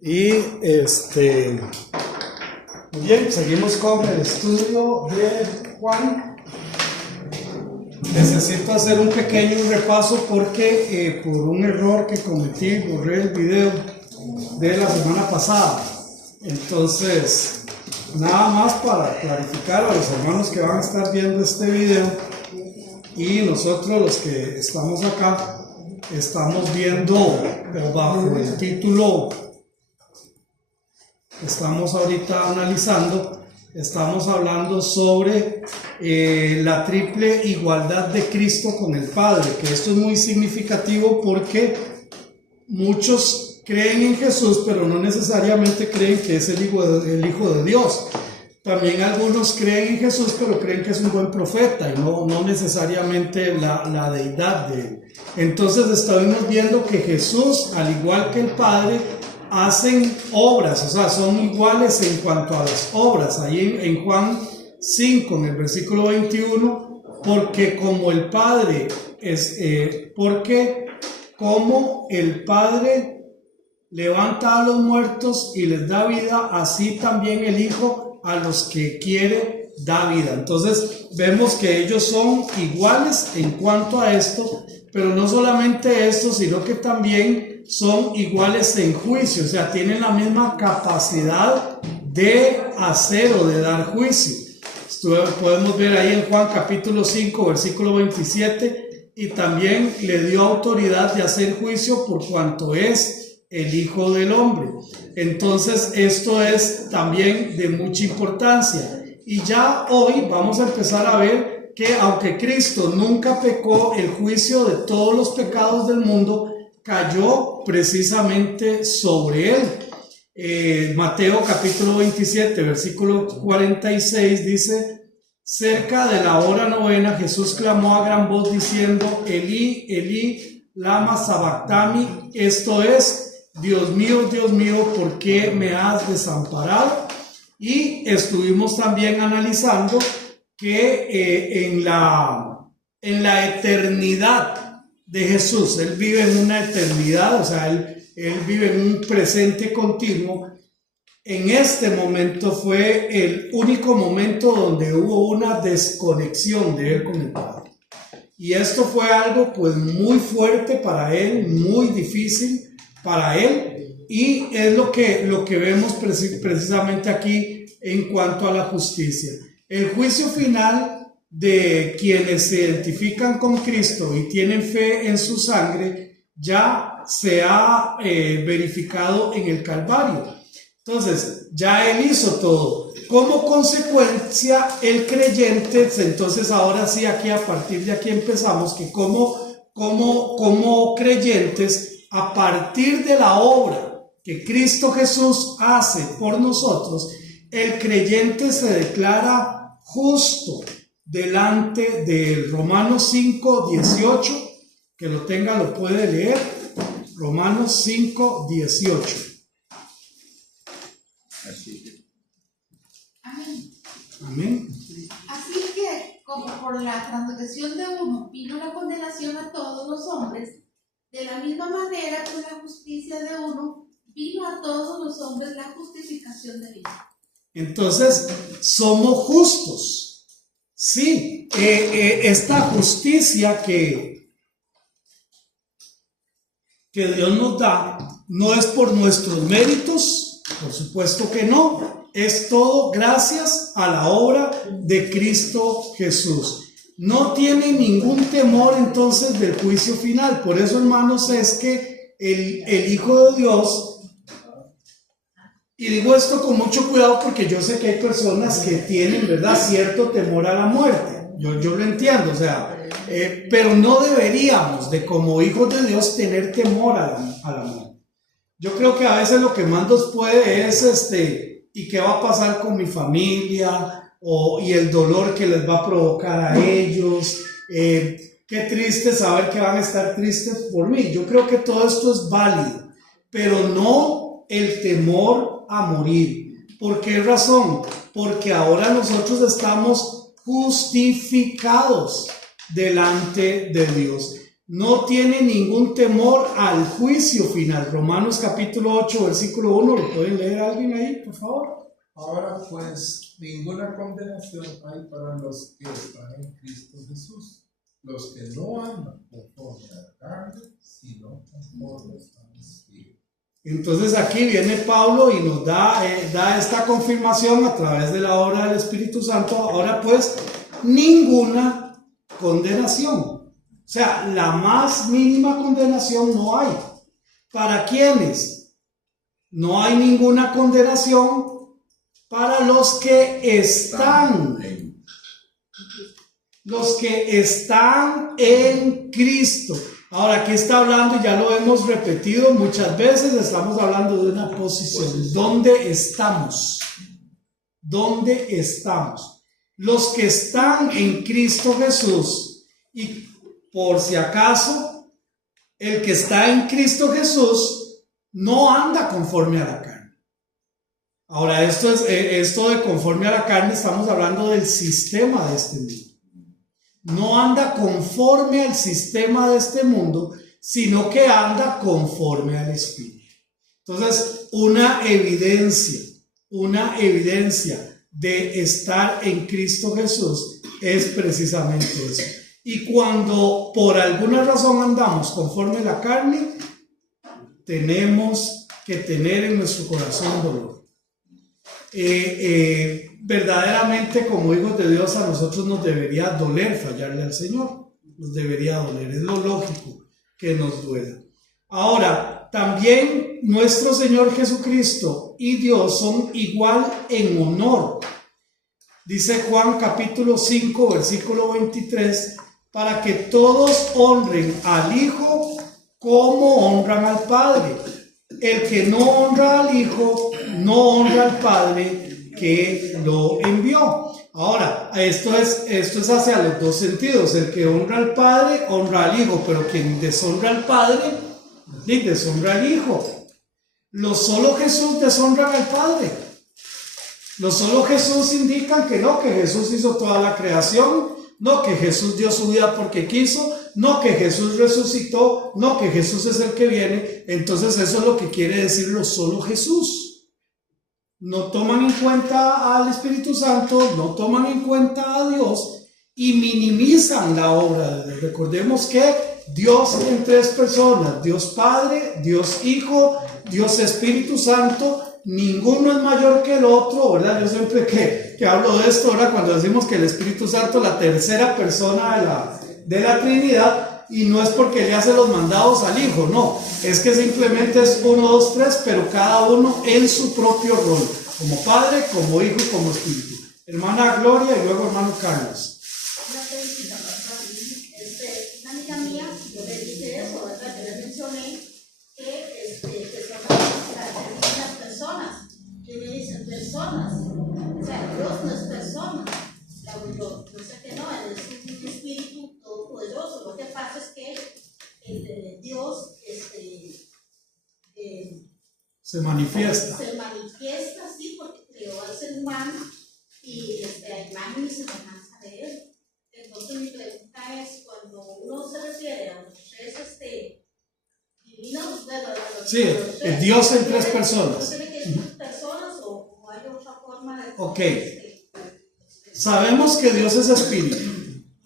Y bien, seguimos con el estudio de Juan. Necesito hacer un pequeño repaso porque por un error que cometí borré el video de la semana pasada. Entonces, nada más para clarificar a los hermanos que van a estar viendo este video y nosotros los que estamos acá, estamos viendo bajo el título, estamos ahorita analizando, estamos hablando sobre la triple igualdad de Cristo con el Padre, que esto es muy significativo porque muchos creen en Jesús, pero no necesariamente creen que es el Hijo de Dios. También algunos creen en Jesús, pero creen que es un buen profeta y no necesariamente la deidad de él. Entonces estamos viendo que Jesús, al igual que el Padre, hacen obras, o sea, son iguales en cuanto a las obras. Ahí en Juan 5, en el versículo 21, porque como el Padre levanta a los muertos y les da vida, así también el Hijo a los que quiere da vida. Entonces vemos que ellos son iguales en cuanto a esto, pero no solamente esto, sino que también son iguales en juicio, o sea, tienen la misma capacidad de hacer o de dar juicio. Podemos ver ahí en Juan capítulo 5, versículo 27, y también le dio autoridad de hacer juicio por cuanto es el Hijo del Hombre. Entonces esto es también de mucha importancia. Y ya hoy vamos a empezar a ver que aunque Cristo nunca pecó, el juicio de todos los pecados del mundo cayó precisamente sobre él. Mateo capítulo 27, versículo 46 dice: cerca de la hora novena, Jesús clamó a gran voz diciendo: Elí, Elí, lama sabactani, esto es: Dios mío, ¿por qué me has desamparado? Y estuvimos también analizando que en la eternidad de Jesús, Él vive en una eternidad, o sea, Él vive en un presente continuo. En este momento fue el único momento donde hubo una desconexión de Él con el Padre. Y esto fue algo pues muy fuerte para Él, muy difícil para Él, y es lo que vemos precisamente aquí en cuanto a la justicia. El juicio final de quienes se identifican con Cristo y tienen fe en su sangre ya se ha verificado en el Calvario. Entonces ya Él hizo todo. Como consecuencia, el creyente, entonces ahora sí, aquí a partir de aquí empezamos, que como creyentes, a partir de la obra que Cristo Jesús hace por nosotros, el creyente se declara justo delante de Romanos 5, 18, que lo tenga, lo puede leer. Romanos 5, 18. Amén. Amén. Así que, como por la transgresión de uno vino la condenación a todos los hombres, de la misma manera por la justicia de uno vino a todos los hombres la justificación de vida. Entonces, somos justos. Sí, esta justicia que Dios nos da no es por nuestros méritos, por supuesto que no, es todo gracias a la obra de Cristo Jesús. No tiene ningún temor entonces del juicio final. Por eso, hermanos, es que el Hijo de Dios, y digo esto con mucho cuidado porque yo sé que hay personas que tienen, ¿verdad?, cierto temor a la muerte. Yo lo entiendo, o sea, pero no deberíamos de, como hijos de Dios, tener temor a la muerte. Yo creo que a veces lo que más nos puede es ¿y qué va a pasar con mi familia? Y el dolor que les va a provocar a ellos. Qué triste saber que van a estar tristes por mí. Yo creo que todo esto es válido, pero no el temor a morir. ¿Por qué razón? Porque ahora nosotros estamos justificados delante de Dios. no tiene ningún temor al juicio final. Romanos capítulo 8, versículo 1, ¿lo pueden leer alguien ahí, por favor? Ahora pues, ninguna condenación hay para los que están en Cristo Jesús, los que no andan conforme a la carne, sino conforme al Espíritu. Entonces aquí viene Pablo y nos da esta confirmación a través de la obra del Espíritu Santo. Ahora pues, ninguna condenación. O sea, la más mínima condenación no hay. ¿Para quiénes? No hay ninguna condenación para los que están en Cristo. Ahora, aquí está hablando, y ya lo hemos repetido muchas veces, estamos hablando de una posición. ¿Dónde estamos? ¿Dónde estamos? Los que están en Cristo Jesús. Y por si acaso, el que está en Cristo Jesús no anda conforme a la carne. Ahora, esto de conforme a la carne, estamos hablando del sistema de este mundo. No anda conforme al sistema de este mundo, sino que anda conforme al Espíritu. Entonces, una evidencia de estar en Cristo Jesús es precisamente eso. Y cuando por alguna razón andamos conforme a la carne, tenemos que tener en nuestro corazón dolor. Verdaderamente, como hijos de Dios, a nosotros nos debería doler fallarle al Señor. Nos debería doler, es lo lógico que nos duela. Ahora, también nuestro Señor Jesucristo y Dios son igual en honor. Dice Juan capítulo 5, versículo 23, para que todos honren al Hijo como honran al Padre. El que no honra al Hijo, no honra al Padre que lo envió. Ahora, esto es hacia los dos sentidos. El que honra al Padre, honra al Hijo, pero quien deshonra al Padre, deshonra al Hijo. Los solo Jesús deshonran al Padre. Los solo Jesús indican que no, que Jesús hizo toda la creación, no que Jesús dio su vida porque quiso, no que Jesús resucitó, no que Jesús es el que viene. Entonces eso es lo que quiere decir lo solo Jesús. No toman en cuenta al Espíritu Santo, no toman en cuenta a Dios y minimizan la obra de Dios. Recordemos que Dios en tres personas, Dios Padre, Dios Hijo, Dios Espíritu Santo, ninguno es mayor que el otro, ¿verdad? Yo siempre que hablo de esto, ahora cuando decimos que el Espíritu Santo es la tercera persona de la Trinidad, y no es porque le hace los mandados al Hijo, no, es que simplemente es 1, 2, 3, pero cada uno en su propio rol, como Padre, como Hijo y como Espíritu. Hermana Gloria y luego hermano Carlos. Una preguntita, pastor. Una amiga mía, yo le dije eso, ¿verdad? Yo le mencioné que son las personas. Y me dicen personas. O sea, Dios no es persona. Yo sé que no, Él es un espíritu todopoderoso. Lo que pasa es que Dios se manifiesta. Se manifiesta, sí, porque creó al ser humano y a imagen y semejanza de Él. Entonces mi pregunta es, cuando uno se refiere a los tres divinos, sí, el Dios en tres personas. ¿Tiene que ser personas o hay otra forma de... Ok. Sabemos que Dios es espíritu.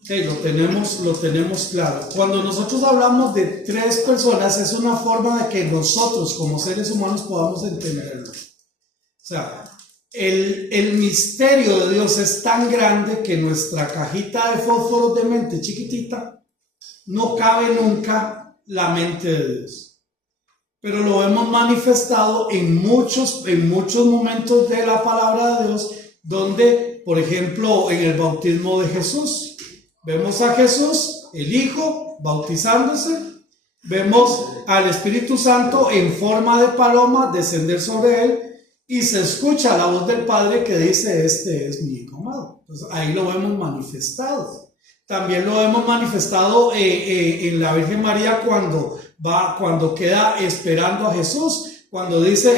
Okay, lo tenemos claro. Cuando nosotros hablamos de tres personas, es una forma de que nosotros como seres humanos podamos entenderlo. O sea, el misterio de Dios es tan grande que nuestra cajita de fósforos de mente chiquitita no cabe nunca la mente de Dios. Pero lo hemos manifestado en muchos momentos de la palabra de Dios, donde, por ejemplo, en el bautismo de Jesús, vemos a Jesús, el Hijo, bautizándose. Vemos al Espíritu Santo en forma de paloma descender sobre él. Y se escucha la voz del Padre que dice: este es mi Hijo amado. Entonces ahí lo hemos manifestado. También lo hemos manifestado en la Virgen María cuando queda esperando a Jesús. Cuando dice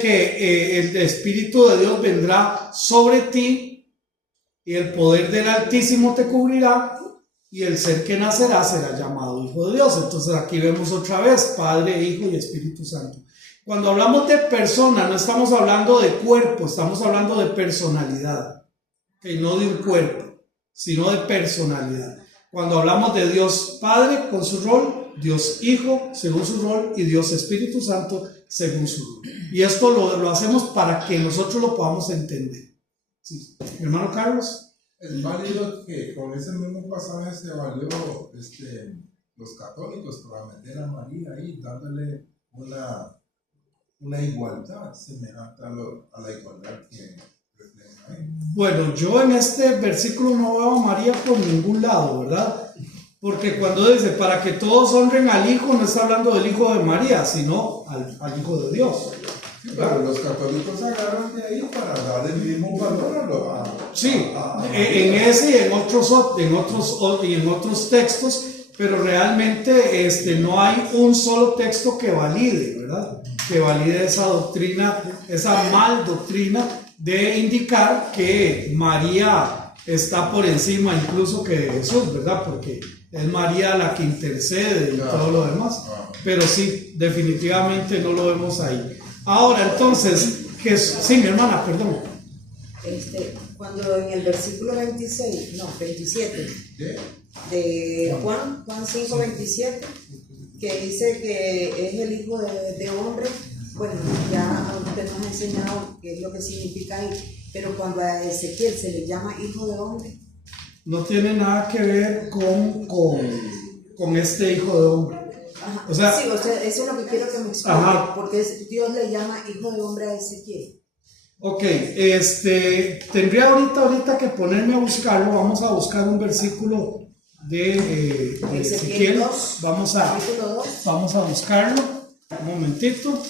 que el Espíritu de Dios vendrá sobre ti y el poder del Altísimo te cubrirá. y el ser que nacerá será llamado Hijo de Dios. Entonces aquí vemos otra vez Padre, Hijo y Espíritu Santo. Cuando hablamos de persona, no estamos hablando de cuerpo, estamos hablando de personalidad, ¿okay? No de un cuerpo, sino de personalidad. Cuando hablamos de Dios Padre con su rol, Dios Hijo según su rol y Dios Espíritu Santo según su rol. Y esto lo hacemos para que nosotros lo podamos entender. Sí. Mi hermano Carlos. Es válido que con ese mismo pasaje se valió los católicos para meter a María ahí, dándole una igualdad semejante a la igualdad que refleja ahí. Bueno, yo en este versículo no veo a María por ningún lado, ¿verdad? Porque cuando dice para que todos honren al Hijo, no está hablando del Hijo de María, sino al Hijo de Dios. Sí, pero los católicos agarran de ahí para dar el mismo valor en ese y en otros textos, pero realmente no hay un solo texto que valide, ¿verdad? Que valide esa doctrina, esa mal doctrina de indicar que María está por encima incluso que Jesús, ¿verdad? Porque es María la que intercede y todo lo demás. Pero sí, definitivamente no lo vemos ahí. Ahora, entonces, sí, mi hermana, perdón. Cuando en el versículo 27 de Juan 5:27, que dice que es el Hijo de hombre, bueno, ya usted nos ha enseñado qué es lo que significa ahí, pero cuando a Ezequiel se le llama Hijo de hombre, no tiene nada que ver con este Hijo de hombre. Ajá. O sea, sí, eso es lo que quiero que me explique, porque Dios le llama Hijo de hombre a Ezequiel. Ok, tendría ahorita que ponerme a buscarlo. Vamos a buscar un versículo de Ezequiel. 2, vamos a buscarlo. Un momentito.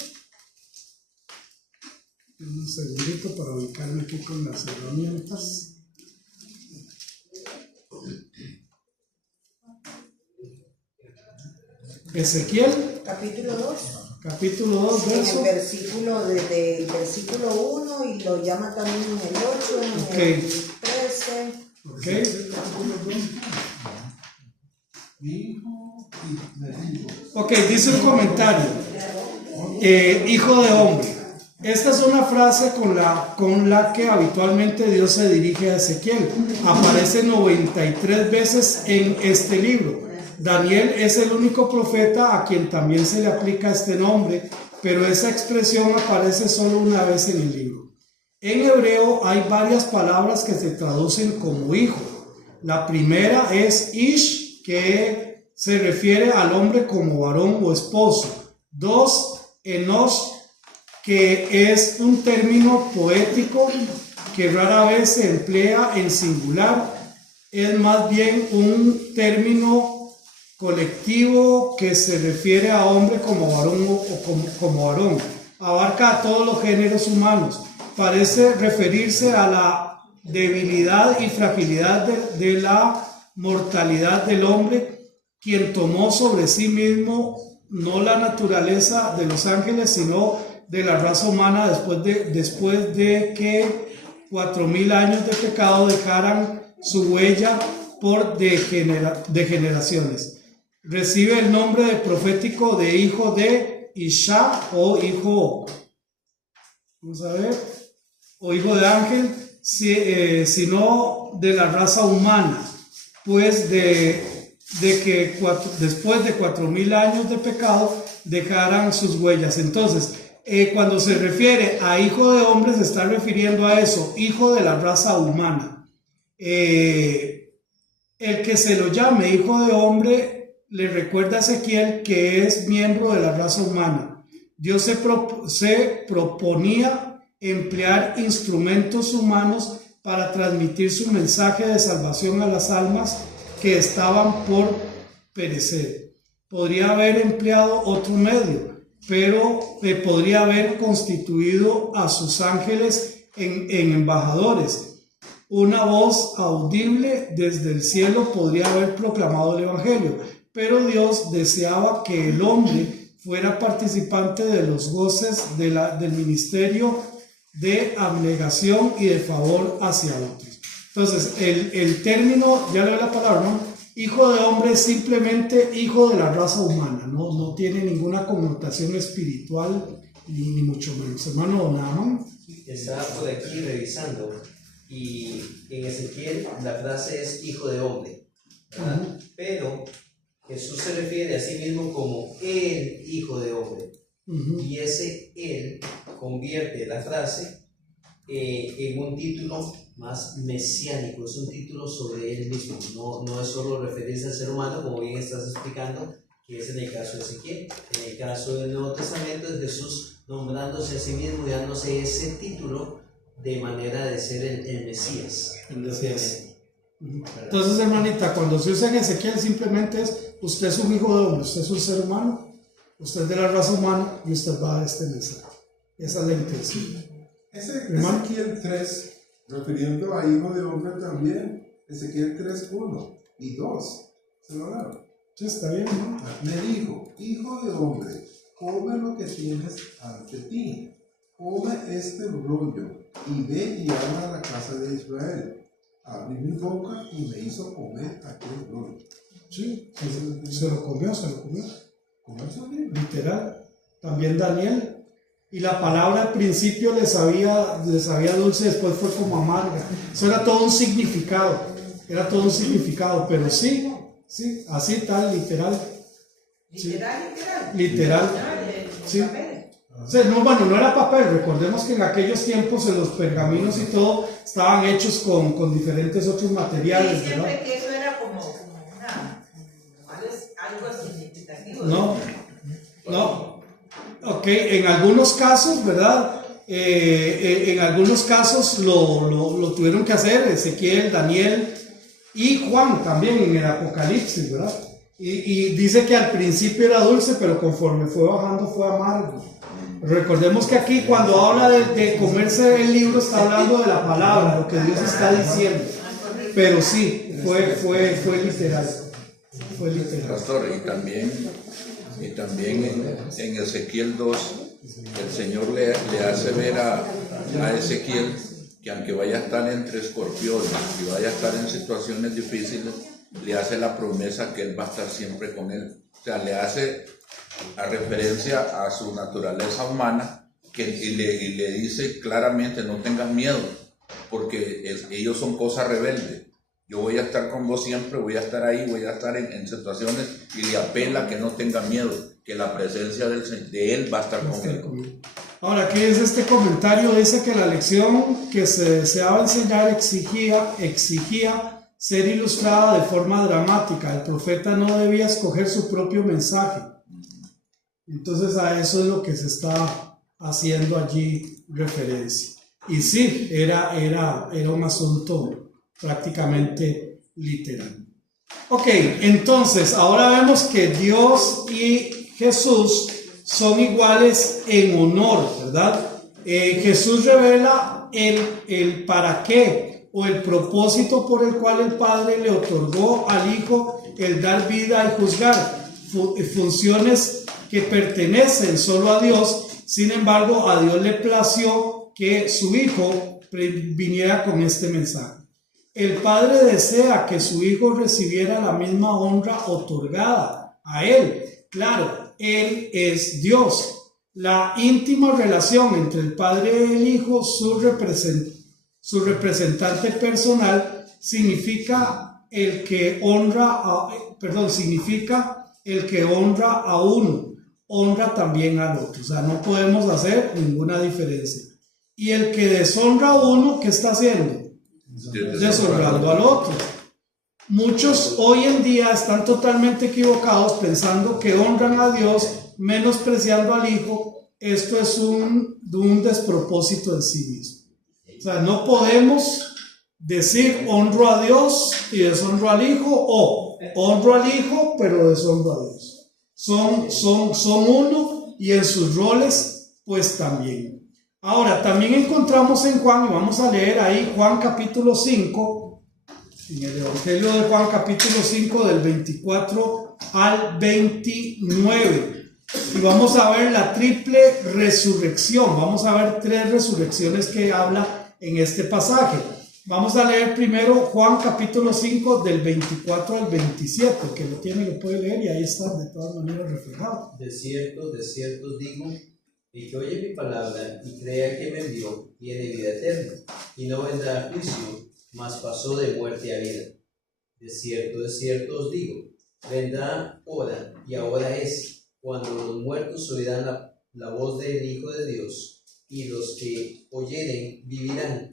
Un segundito para ubicarme aquí con las herramientas. Ezequiel, capítulo 2. Capítulo 2, verso. En el versículo, desde el versículo 1, y lo llama también en el 8, en el 13. Ok, dice un comentario. Hijo de hombre. Esta es una frase con la que habitualmente Dios se dirige a Ezequiel. Aparece 93 veces en este libro. Daniel es el único profeta a quien también se le aplica este nombre, pero esa expresión aparece solo una vez en el libro. En hebreo hay varias palabras que se traducen como hijo. La primera es ish, que se refiere al hombre como varón o esposo. 2, enos, que es un término poético que rara vez se emplea en singular. Es más bien un término colectivo que se refiere a hombre como varón o como varón. Abarca a todos los géneros humanos. Parece referirse a la debilidad y fragilidad de la mortalidad del hombre, quien tomó sobre sí mismo no la naturaleza de los ángeles, sino de la raza humana después de que 4,000 años de pecado dejaran su huella por generaciones. Recibe el nombre de profético de hijo de Isha o hijo, vamos a ver, o hijo de ángel, sino de la raza humana, pues de que después de 4,000 años de pecado dejaran sus huellas. Entonces, cuando se refiere a hijo de hombre, se está refiriendo a eso, hijo de la raza humana. El que se lo llame hijo de hombre le recuerda a Ezequiel que es miembro de la raza humana. Dios se proponía emplear instrumentos humanos para transmitir su mensaje de salvación a las almas que estaban por perecer. Podría haber empleado otro medio, pero podría haber constituido a sus ángeles en embajadores. Una voz audible desde el cielo podría haber proclamado el evangelio, pero Dios deseaba que el hombre fuera participante de los goces del ministerio de abnegación y de favor hacia otros. Entonces, el término, ya leo la palabra, ¿no? hijo de hombre es simplemente hijo de la raza humana, no tiene ninguna connotación espiritual ni mucho menos. Hermano Naaman. Estaba por aquí revisando y en Ezequiel la frase es hijo de hombre, ¿verdad? Pero Jesús se refiere a sí mismo como el hijo de hombre, y ese él convierte la frase en un título más mesiánico, es un título sobre él mismo, no es solo referirse al ser humano, como bien estás explicando, que es en el caso de Ezequiel. En el caso del Nuevo Testamento es Jesús nombrándose a sí mismo y dándose ese título de manera de ser el Mesías. El Mesías. Entonces, hermanita, cuando se usa en Ezequiel simplemente es: usted es un hijo de hombre, usted es un ser humano, usted es de la raza humana y usted va a dar este mensaje. Esa es la intención. Ezequiel 3, refiriendo a hijo de hombre también, Ezequiel 3, 1 y 2, ¿se lo dan? Sí, está bien, ¿no? Me dijo: hijo de hombre, come lo que tienes ante ti, come este rollo y ve y habla a la casa de Israel. Abrí mi boca y me hizo comer aquel rollo. Sí, se lo comió. Literal. También Daniel. Y la palabra al principio le sabía dulce, después fue como amarga. Eso era todo un significado. Pero sí, así tal, literal. Literal. Sí. O sea, no era papel. Recordemos que en aquellos tiempos los pergaminos y todo estaban hechos con diferentes otros materiales, sí, ¿verdad? siempre que eso era como algo significativo. No. Ok, en algunos casos, ¿verdad? En algunos casos lo tuvieron que hacer Ezequiel, Daniel y Juan también en el Apocalipsis, ¿verdad? Y dice que al principio era dulce, pero conforme fue bajando fue amargo. Recordemos que aquí cuando habla de comerse el libro está hablando de la palabra, lo que Dios está diciendo. Pero sí, fue literal. Pastor, y también en Ezequiel 2, el Señor le hace ver a Ezequiel que aunque vaya a estar entre escorpiones y vaya a estar en situaciones difíciles, le hace la promesa que Él va a estar siempre con él. O sea, le hace a referencia a su naturaleza humana y le dice claramente: no tengas miedo, porque ellos son cosas rebeldes. Yo voy a estar con vos siempre, voy a estar ahí, voy a estar en situaciones, y le apela que no tenga miedo, que la presencia de Él va a estar con él. Ahora, ¿qué es este comentario? Dice que la lección que se deseaba enseñar exigía ser ilustrada de forma dramática. El profeta no debía escoger su propio mensaje. Entonces a eso es lo que se está haciendo allí referencia. Y sí, era un asunto prácticamente literal. Ok, entonces ahora vemos que Dios y Jesús son iguales en honor, ¿verdad? Jesús revela el para qué o el propósito por el cual el Padre le otorgó al Hijo el dar vida y juzgar, funciones que pertenecen solo a Dios. Sin embargo, a Dios le plació que su Hijo viniera con este mensaje. El Padre desea que su Hijo recibiera la misma honra otorgada a Él. Claro, Él es Dios. La íntima relación entre el Padre y el Hijo, su representante personal, significa el que honra a uno, honra también al otro. O sea, no podemos hacer ninguna diferencia. Y el que deshonra a uno, ¿qué está haciendo? Deshonrando al otro. Muchos hoy en día están totalmente equivocados pensando que honran a Dios menospreciando al Hijo. Esto es un despropósito en sí mismo. O sea, no podemos decir honro a Dios y deshonro al Hijo, o honro al Hijo pero deshonro a Dios. Son uno, y en sus roles pues también. Ahora, también encontramos en Juan, y vamos a leer ahí Juan capítulo 5, en el Evangelio de Juan capítulo 5 del 24 al 29. Y vamos a ver la triple resurrección. Vamos a ver 3 resurrecciones que habla en este pasaje. Vamos a leer primero Juan capítulo 5 del 24 al 27. El que lo tiene lo puede leer y ahí está de todas maneras reflejado. De cierto os digo, el que oye mi palabra y crea que me envió, tiene vida eterna, y no vendrá a juicio, mas pasó de muerte a vida. De cierto os digo, vendrá hora, y ahora es, cuando los muertos oirán la voz del Hijo de Dios, y los que oyeren vivirán.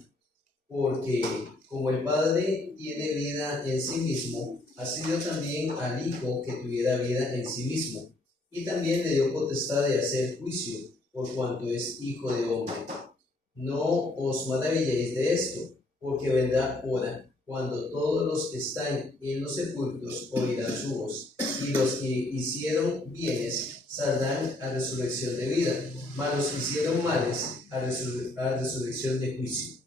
Porque como el Padre tiene vida en sí mismo, así dio también al Hijo que tuviera vida en sí mismo, y también le dio potestad de hacer juicio, por cuanto es Hijo de hombre. No os maravilléis de esto, porque vendrá hora, cuando todos los que están en los sepulcros oirán su voz, y los que hicieron bienes saldrán a resurrección de vida, mas los que hicieron males a resurrección de juicio.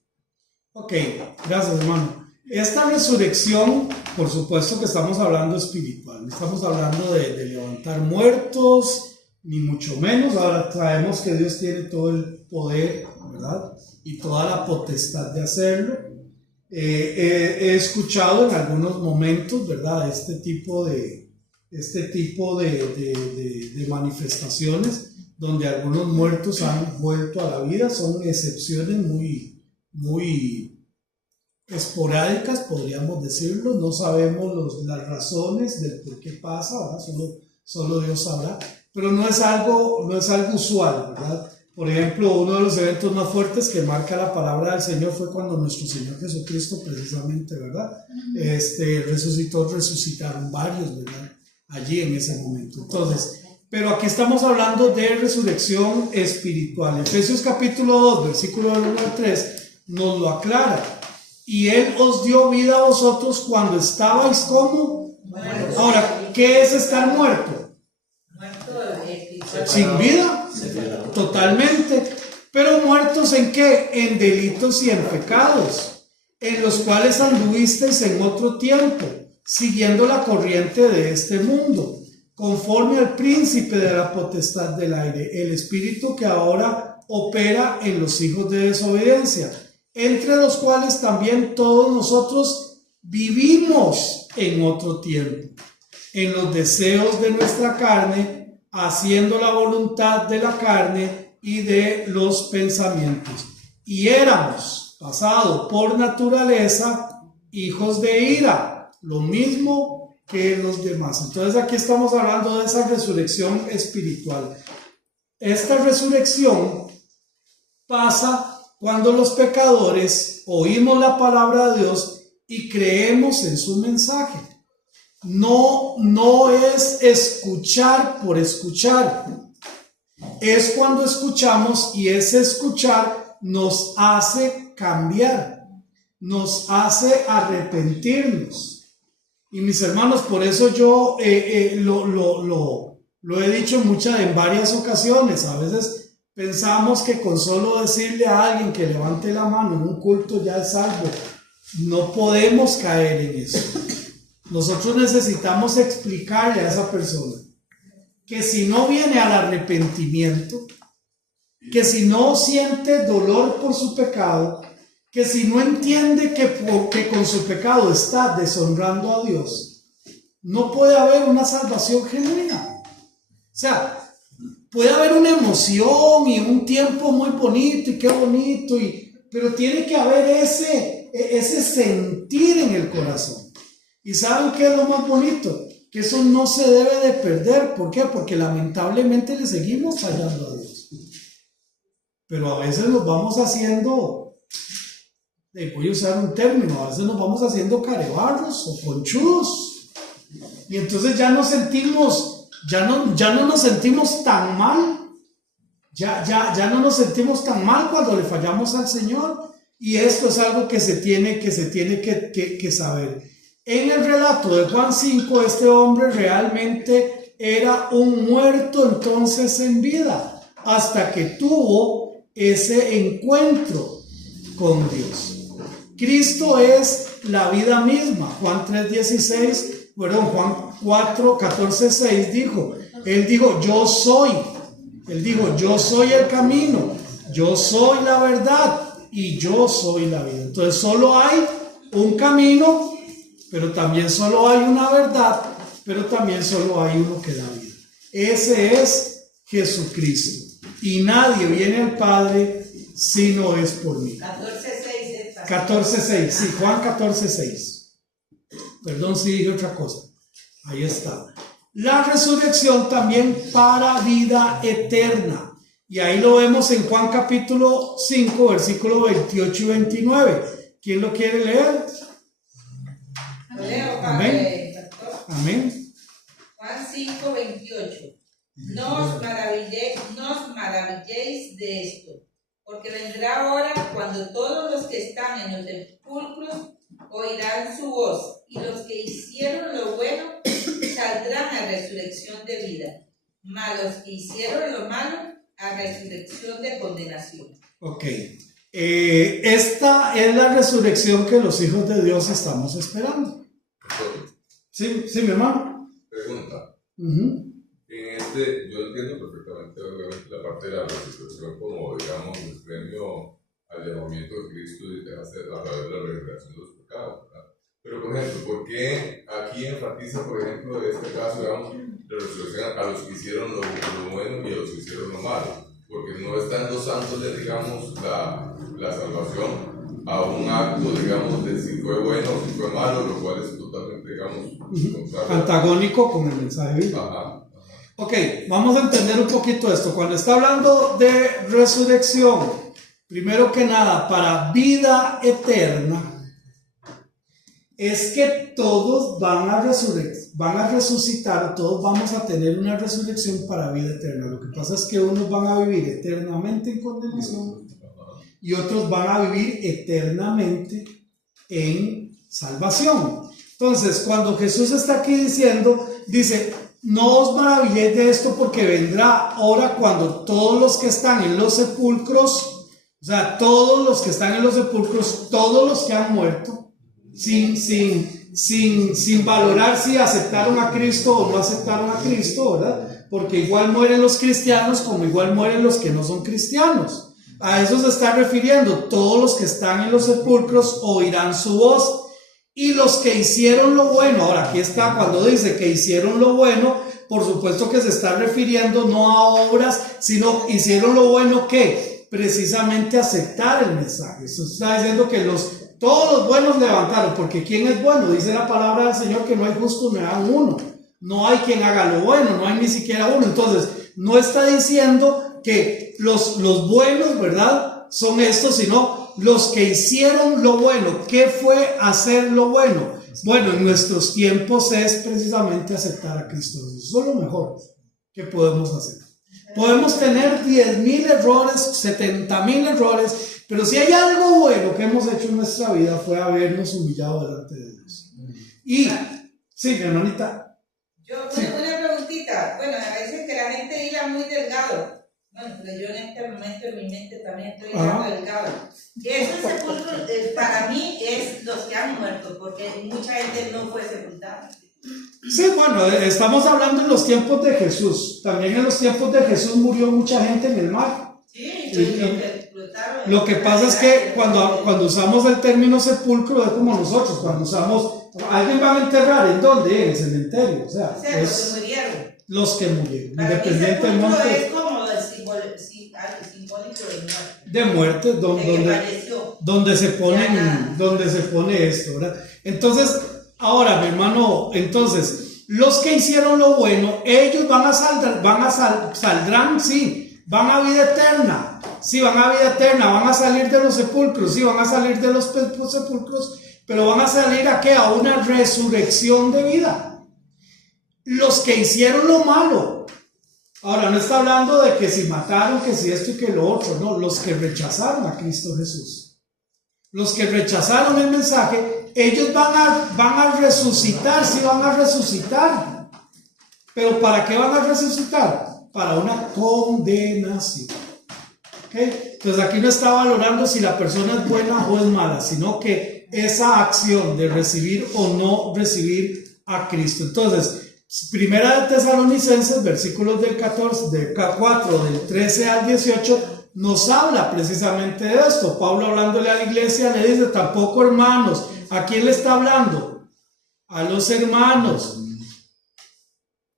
Ok, gracias hermano. Esta resurrección, por supuesto que estamos hablando espiritual, no estamos hablando de levantar muertos, ni mucho menos. Ahora sabemos que Dios tiene todo el poder, ¿verdad? Y toda la potestad de hacerlo. He escuchado en algunos momentos, ¿verdad? Este tipo de manifestaciones donde algunos muertos han vuelto a la vida. Son excepciones muy esporádicas, podríamos decirlo. No sabemos las razones del por qué pasa, ¿verdad? Solo Dios sabrá, pero no es algo usual, ¿verdad? Por ejemplo, uno de los eventos más fuertes que marca la palabra del Señor fue cuando nuestro Señor Jesucristo, precisamente, ¿verdad? Resucitaron varios, ¿verdad? Allí en ese momento. Entonces, pero aquí estamos hablando de resurrección espiritual. Efesios capítulo 2, versículo 1 al 3, nos lo aclara. Y Él os dio vida a vosotros cuando estabais como muertos. Ahora, ¿qué es estar muerto? Sin vida, totalmente. Pero muertos ¿en qué? En delitos y en pecados, en los cuales anduvisteis en otro tiempo, siguiendo la corriente de este mundo, conforme al príncipe de la potestad del aire, el espíritu que ahora opera en los hijos de desobediencia, entre los cuales también todos nosotros vivimos en otro tiempo, en los deseos de nuestra carne, haciendo la voluntad de la carne y de los pensamientos. Y éramos, pasado por naturaleza, hijos de ira, lo mismo que los demás. Entonces aquí estamos hablando de esa resurrección espiritual. Esta resurrección pasa cuando los pecadores oímos la palabra de Dios y creemos en su mensaje. No es escuchar por escuchar. Es cuando escuchamos, y ese escuchar nos hace cambiar, nos hace arrepentirnos. Y mis hermanos, por eso yo lo he dicho en varias ocasiones. A veces pensamos que con solo decirle a alguien que levante la mano en un culto ya es salvo. No podemos caer en eso. Nosotros necesitamos explicarle a esa persona que si no viene al arrepentimiento, que si no siente dolor por su pecado, que si no entiende que con su pecado está deshonrando a Dios, no puede haber una salvación genuina. O sea, puede haber una emoción y un tiempo muy bonito y qué bonito, pero tiene que haber ese sentir en el corazón. ¿Y saben qué es lo más bonito? Que eso no se debe de perder. ¿Por qué? Porque lamentablemente le seguimos fallando a Dios. Pero a veces nos vamos haciendo, voy a usar un término, a veces nos vamos haciendo carebarros o conchudos. Y entonces ya no nos sentimos tan mal. Ya no nos sentimos tan mal cuando le fallamos al Señor. Y esto es algo que se tiene que saber. En el relato de Juan 5, este hombre realmente era un muerto entonces en vida, hasta que tuvo ese encuentro con Dios. Cristo es la vida misma. Juan 4:14-6 dijo, Él dijo, yo soy el camino, yo soy la verdad y yo soy la vida. Entonces solo hay un camino, pero también solo hay una verdad, pero también solo hay uno que da vida. Ese es Jesucristo. Y nadie viene al Padre si no es por mí. 14:6. 14:6, sí, Juan 14:6. Perdón si dije otra cosa. Ahí está. La resurrección también para vida eterna. Y ahí lo vemos en Juan capítulo 5, versículo 28 y 29. ¿Quién lo quiere leer? Leo, Amén. pastor. Amén. Juan 5:28. No os maravilléis de esto, porque vendrá hora cuando todos los que están en los sepulcros oirán su voz, y los que hicieron lo bueno saldrán a resurrección de vida, mas los que hicieron lo malo a resurrección de condenación. Ok. Esta es la resurrección que los hijos de Dios estamos esperando. Sí, mi hermano. Pregunta. Uh-huh. Yo entiendo perfectamente, obviamente, la parte de la resurrección como, digamos, el premio al llamamiento de Cristo y de hacer a través de la regeneración de los pecados, ¿verdad? Pero, por ejemplo, ¿por qué aquí enfatiza, por ejemplo, en este caso, digamos, la resurrección a los que hicieron lo bueno y a los que hicieron lo malo? Porque no están dosándole, digamos, la salvación a un acto, digamos, de si fue bueno o si fue malo, lo cual es totalmente, digamos, contrario. Antagónico con el mensaje bíblico. Ajá. Ok, vamos a entender un poquito esto. Cuando está hablando de resurrección, primero que nada, para vida eterna, es que todos van a resucitar, todos vamos a tener una resurrección para vida eterna. Lo que pasa es que unos van a vivir eternamente en condenación y otros van a vivir eternamente en salvación. Entonces, cuando Jesús está aquí diciendo, dice, no os maravilléis de esto porque vendrá hora cuando todos los que están en los sepulcros, o sea, todos los que están en los sepulcros, todos los que han muerto, sin valorar si aceptaron a Cristo o no aceptaron a Cristo, ¿verdad? Porque igual mueren los cristianos como igual mueren los que no son cristianos. A eso se está refiriendo. Todos los que están en los sepulcros oirán su voz. Y los que hicieron lo bueno, ahora aquí está cuando dice que hicieron lo bueno, por supuesto que se está refiriendo no a obras, sino hicieron lo bueno que precisamente aceptar el mensaje. Eso está diciendo que todos los buenos levantaron, porque ¿quién es bueno? Dice la palabra del Señor que no hay justo ni a uno, no hay quien haga lo bueno, no hay ni siquiera uno. Entonces no está diciendo que los buenos, ¿verdad?, son estos, sino los que hicieron lo bueno. ¿Qué fue hacer lo bueno? Bueno, en nuestros tiempos es precisamente aceptar a Cristo. Eso es lo mejor que podemos hacer. Podemos tener 10,000 errores, 70,000 errores, pero si hay algo bueno que hemos hecho en nuestra vida fue habernos humillado delante de Dios. Y, sí, mi hermanita. Una preguntita. Bueno, a veces que la gente hila muy delgado. Bueno, pero yo en este momento en mi mente también estoy delgado. Ese sepulcro para mí es los que han muerto, porque mucha gente no fue sepultada. Sí, bueno, estamos hablando en los tiempos de Jesús. También en los tiempos de Jesús murió mucha gente en el mar. Sí, lo que pasa es que cuando usamos el término sepulcro es como nosotros, cuando usamos, alguien va a enterrar, ¿en dónde? En el cementerio, o sea los que murieron. Los que murieron, Para independientemente. Es como el simbólico de muerte, donde se pone esto, ¿verdad? Entonces, ahora, mi hermano, entonces, los que hicieron lo bueno, ellos saldrán, sí, van a vida eterna, sí, van a vida eterna, van a salir de los sepulcros, sí, van a salir de los sepulcros, pero van a salir ¿a qué? A una resurrección de vida. Los que hicieron lo malo, ahora no está hablando de que si mataron, que si esto y que lo otro, no, los que rechazaron a Cristo Jesús, los que rechazaron el mensaje, ellos van a resucitar, sí van a resucitar, pero ¿para qué van a resucitar? Para una condenación. ¿Okay? Entonces aquí no está valorando si la persona es buena o es mala, sino que esa acción de recibir o no recibir a Cristo. Entonces, Primera de Tesalonicenses, versículos del 4, del 13 al 18, nos habla precisamente de esto. Pablo, hablándole a la iglesia, le dice: tampoco, hermanos. ¿A quién le está hablando? A los hermanos.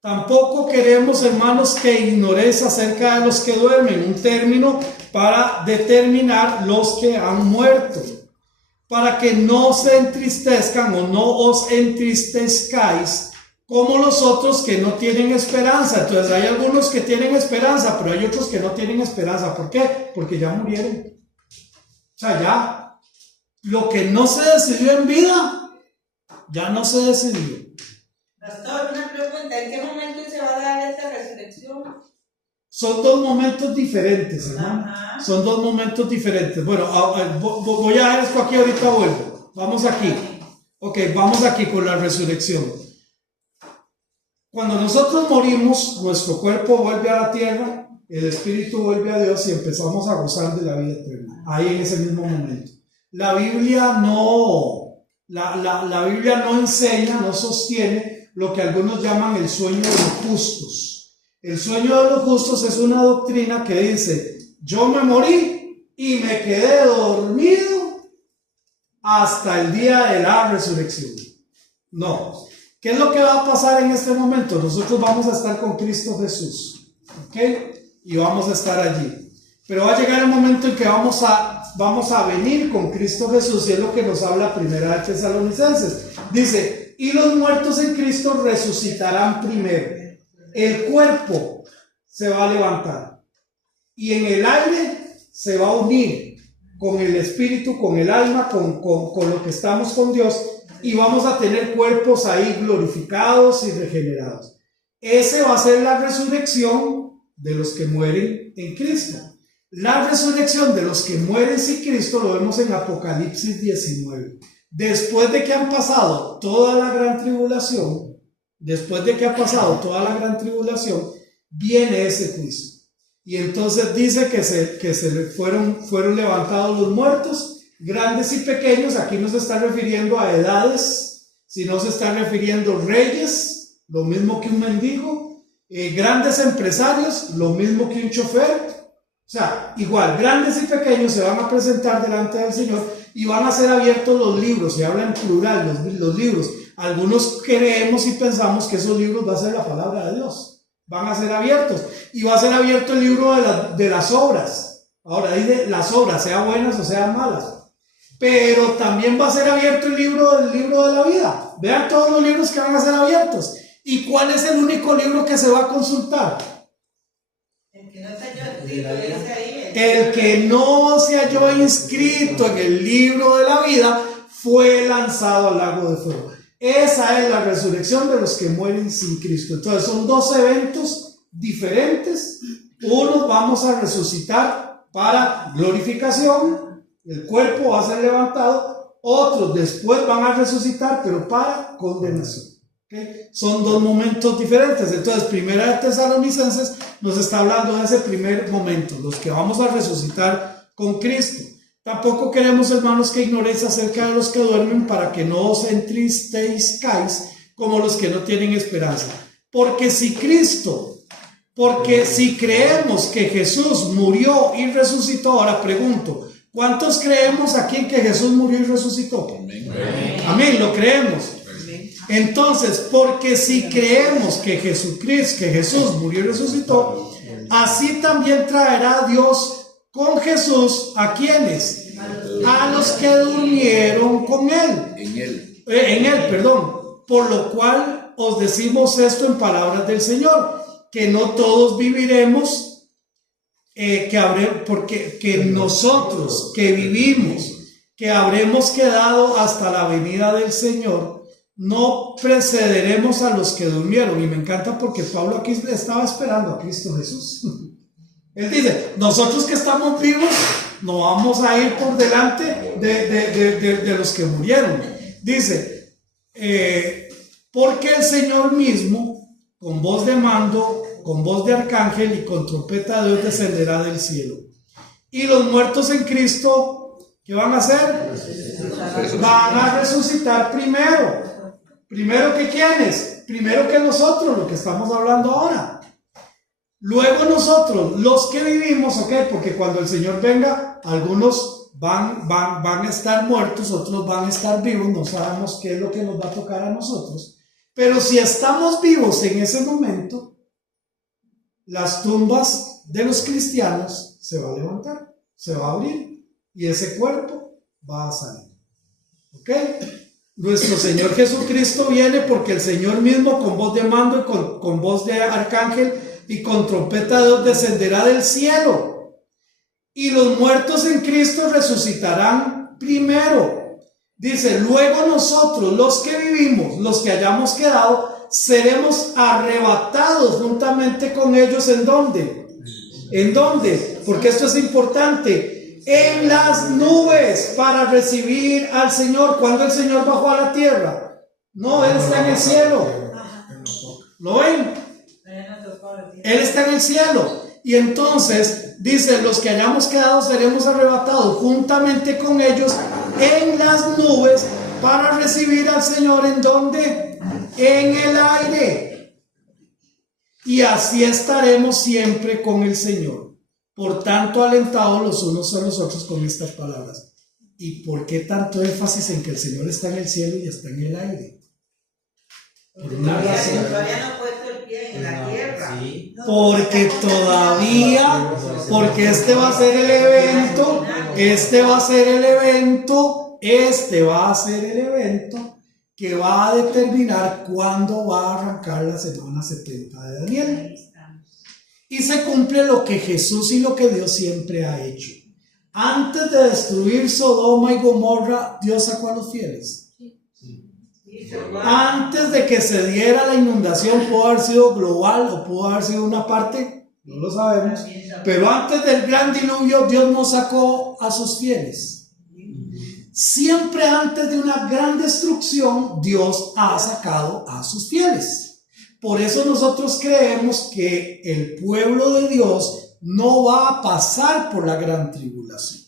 Tampoco queremos, hermanos, que ignoréis acerca de los que duermen, un término para determinar los que han muerto, para que no se entristezcan o no os entristezcáis como los otros que no tienen esperanza. Entonces hay algunos que tienen esperanza, pero hay otros que no tienen esperanza. ¿Por qué? Porque ya murieron. O sea, ya lo que no se decidió en vida, ya no se decidió. Pastor, una pregunta: ¿en qué momento se va a dar esta resurrección? Son dos momentos diferentes, hermano. Ajá. Son dos momentos diferentes. Bueno, voy a dejar esto aquí, ahorita vuelvo. Vamos aquí. Ok, vamos aquí con la resurrección. Cuando nosotros morimos, nuestro cuerpo vuelve a la tierra, el espíritu vuelve a Dios y empezamos a gozar de la vida eterna. Ahí en ese mismo momento. La Biblia no enseña, no sostiene lo que algunos llaman el sueño de los justos. El sueño de los justos es una doctrina que dice: yo me morí y me quedé dormido hasta el día de la resurrección. No. ¿Qué es lo que va a pasar en este momento? Nosotros vamos a estar con Cristo Jesús, ¿ok? Y vamos a estar allí. Pero va a llegar el momento en que vamos a venir con Cristo Jesús, y es lo que nos habla Primera de Tesalonicenses. Dice: y los muertos en Cristo resucitarán primero. El cuerpo se va a levantar y en el aire se va a unir con el espíritu, con el alma, con lo que estamos con Dios, y vamos a tener cuerpos ahí glorificados y regenerados. Ese va a ser la resurrección de los que mueren en Cristo. La resurrección de los que mueren sin Cristo lo vemos en Apocalipsis 19. Después de que han pasado toda la gran tribulación, viene ese juicio. Y entonces dice que fueron levantados los muertos, grandes y pequeños. Aquí no se está refiriendo a edades, sino se está refiriendo a reyes, lo mismo que un mendigo, grandes empresarios, lo mismo que un chofer. O sea, igual, grandes y pequeños se van a presentar delante del Señor y van a ser abiertos los libros. Se habla en plural, los libros. Algunos creemos y pensamos que esos libros va a ser la palabra de Dios. Van a ser abiertos. Y va a ser abierto el libro de las obras. Ahora dice las obras, sean buenas o sean malas. Pero también va a ser abierto el libro de la vida. Vean todos los libros que van a ser abiertos. ¿Y cuál es el único libro que se va a consultar? El que no se halló escrito, dice ahí. El que no se halló inscrito en el libro de la vida fue lanzado al lago de fuego. Esa es la resurrección de los que mueren sin Cristo. Entonces son dos eventos diferentes. Unos vamos a resucitar para glorificación, el cuerpo va a ser levantado. Otros después van a resucitar, pero para condenación. ¿Okay? Son dos momentos diferentes. Entonces Primera de Tesalonicenses nos está hablando de ese primer momento, los que vamos a resucitar con Cristo. Tampoco queremos, hermanos, que ignoréis acerca de los que duermen, para que no os entristezcáis como los que no tienen esperanza. Porque si creemos que Jesús murió y resucitó, ahora pregunto, ¿cuántos creemos aquí en que Jesús murió y resucitó? Amén. Amén, lo creemos. Entonces, porque si creemos que Jesús murió y resucitó, así también traerá Dios con Jesús, ¿a quiénes? A los que durmieron con Él. En él, perdón. Por lo cual os decimos esto en palabras del Señor, que no todos viviremos, que nosotros que vivimos, que habremos quedado hasta la venida del Señor, no precederemos a los que durmieron. Y me encanta porque Pablo aquí estaba esperando a Cristo Jesús. Él dice, nosotros que estamos vivos no vamos a ir por delante de los que murieron. Dice, porque el Señor mismo, con voz de mando, con voz de arcángel y con trompeta de Dios, descenderá del cielo. Y los muertos en Cristo, ¿qué van a hacer? Van a resucitar primero. ¿Primero que quiénes? Primero que nosotros, lo que estamos hablando ahora. Luego nosotros, los que vivimos, ok, porque cuando el Señor venga, algunos van a estar muertos, otros van a estar vivos, no sabemos qué es lo que nos va a tocar a nosotros. Pero si estamos vivos en ese momento, las tumbas de los cristianos se va a levantar, se va a abrir y ese cuerpo va a salir. ¿Ok? Nuestro Señor Jesucristo viene porque el Señor mismo con voz de mando y con voz de arcángel y con trompeta de Dios descenderá del cielo. Y los muertos en Cristo resucitarán primero. Dice, luego nosotros, los que vivimos, los que hayamos quedado, seremos arrebatados juntamente con ellos. ¿En dónde? ¿En dónde? Porque esto es importante. En las nubes para recibir al Señor. ¿Cuándo el Señor bajó a la tierra? No, Él está en el cielo. ¿Lo ven? Él está en el cielo. Y entonces dice, los que hayamos quedado seremos arrebatados juntamente con ellos en las nubes para recibir al Señor. ¿En dónde? En el aire. Y así estaremos siempre con el Señor. Por tanto, alentados los unos a los otros con estas palabras. ¿Y por qué tanto énfasis en que el Señor está en el cielo y está en el aire? Por una razón. Todavía no ha puesto el pie en la tierra. Sí. Porque todavía, porque este va a ser el evento que va a determinar cuándo va a arrancar la semana 70 de Daniel. Y se cumple lo que Jesús y lo que Dios siempre ha hecho. Antes de destruir Sodoma y Gomorra, Dios sacó a los fieles. Antes de que se diera la inundación, pudo haber sido global o pudo haber sido una parte, no lo sabemos, pero antes del gran diluvio Dios no sacó a sus fieles. Siempre antes de una gran destrucción Dios ha sacado a sus fieles. Por eso nosotros creemos que el pueblo de Dios no va a pasar por la gran tribulación.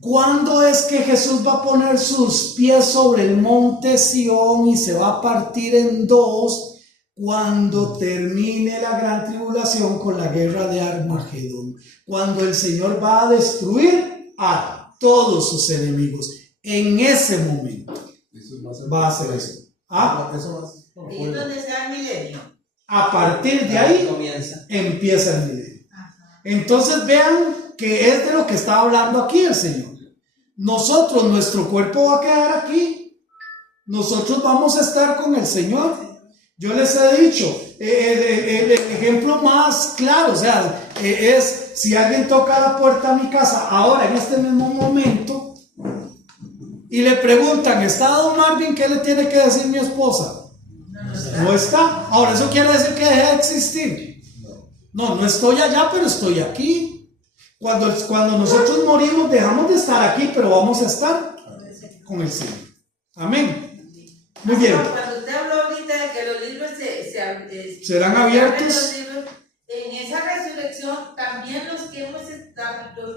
¿Cuándo es que Jesús va a poner sus pies sobre el monte Sión y se va a partir en dos? Cuando termine la gran tribulación con la guerra de Armagedón. Cuando el Señor va a destruir a todos sus enemigos. En ese momento va a hacer eso. ¿Y dónde está el milenio? A partir de ahí empieza el milenio. Entonces vean que es de lo que está hablando aquí el Señor. Nosotros, nuestro cuerpo va a quedar aquí. Nosotros vamos a estar con el Señor. Yo les he dicho, el ejemplo más claro, o sea, es si alguien toca la puerta a mi casa ahora en este mismo momento y le preguntan, ¿está Don Marvin? ¿Qué le tiene que decir mi esposa? No está. Ahora, ¿eso quiere decir que deje de existir? No estoy allá, pero estoy aquí. Cuando nosotros morimos, dejamos de estar aquí, pero vamos a estar con el Señor. Amén. Muy bien. Cuando usted habló ahorita de que los libros serán abiertos, en esa resurrección, también los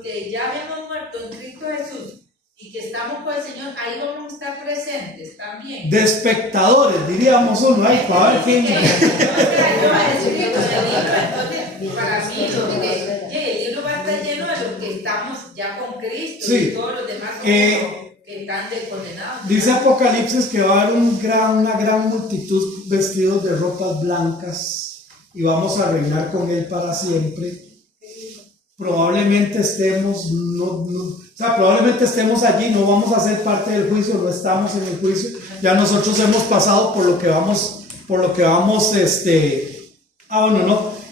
que ya habíamos muerto en Cristo Jesús y que estamos con el Señor, ahí vamos a estar presentes también. De espectadores, diríamos uno, ahí para ver quién. Para mí, el libro va a estar lleno de los que estamos ya con Cristo, sí. Y todos los demás que están condenados. Dice Apocalipsis que va a haber una gran multitud vestidos de ropas blancas y vamos a reinar con Él para siempre. Probablemente estemos, probablemente estemos allí, no vamos a ser parte del juicio, no estamos en el juicio, ya nosotros hemos pasado por lo que vamos,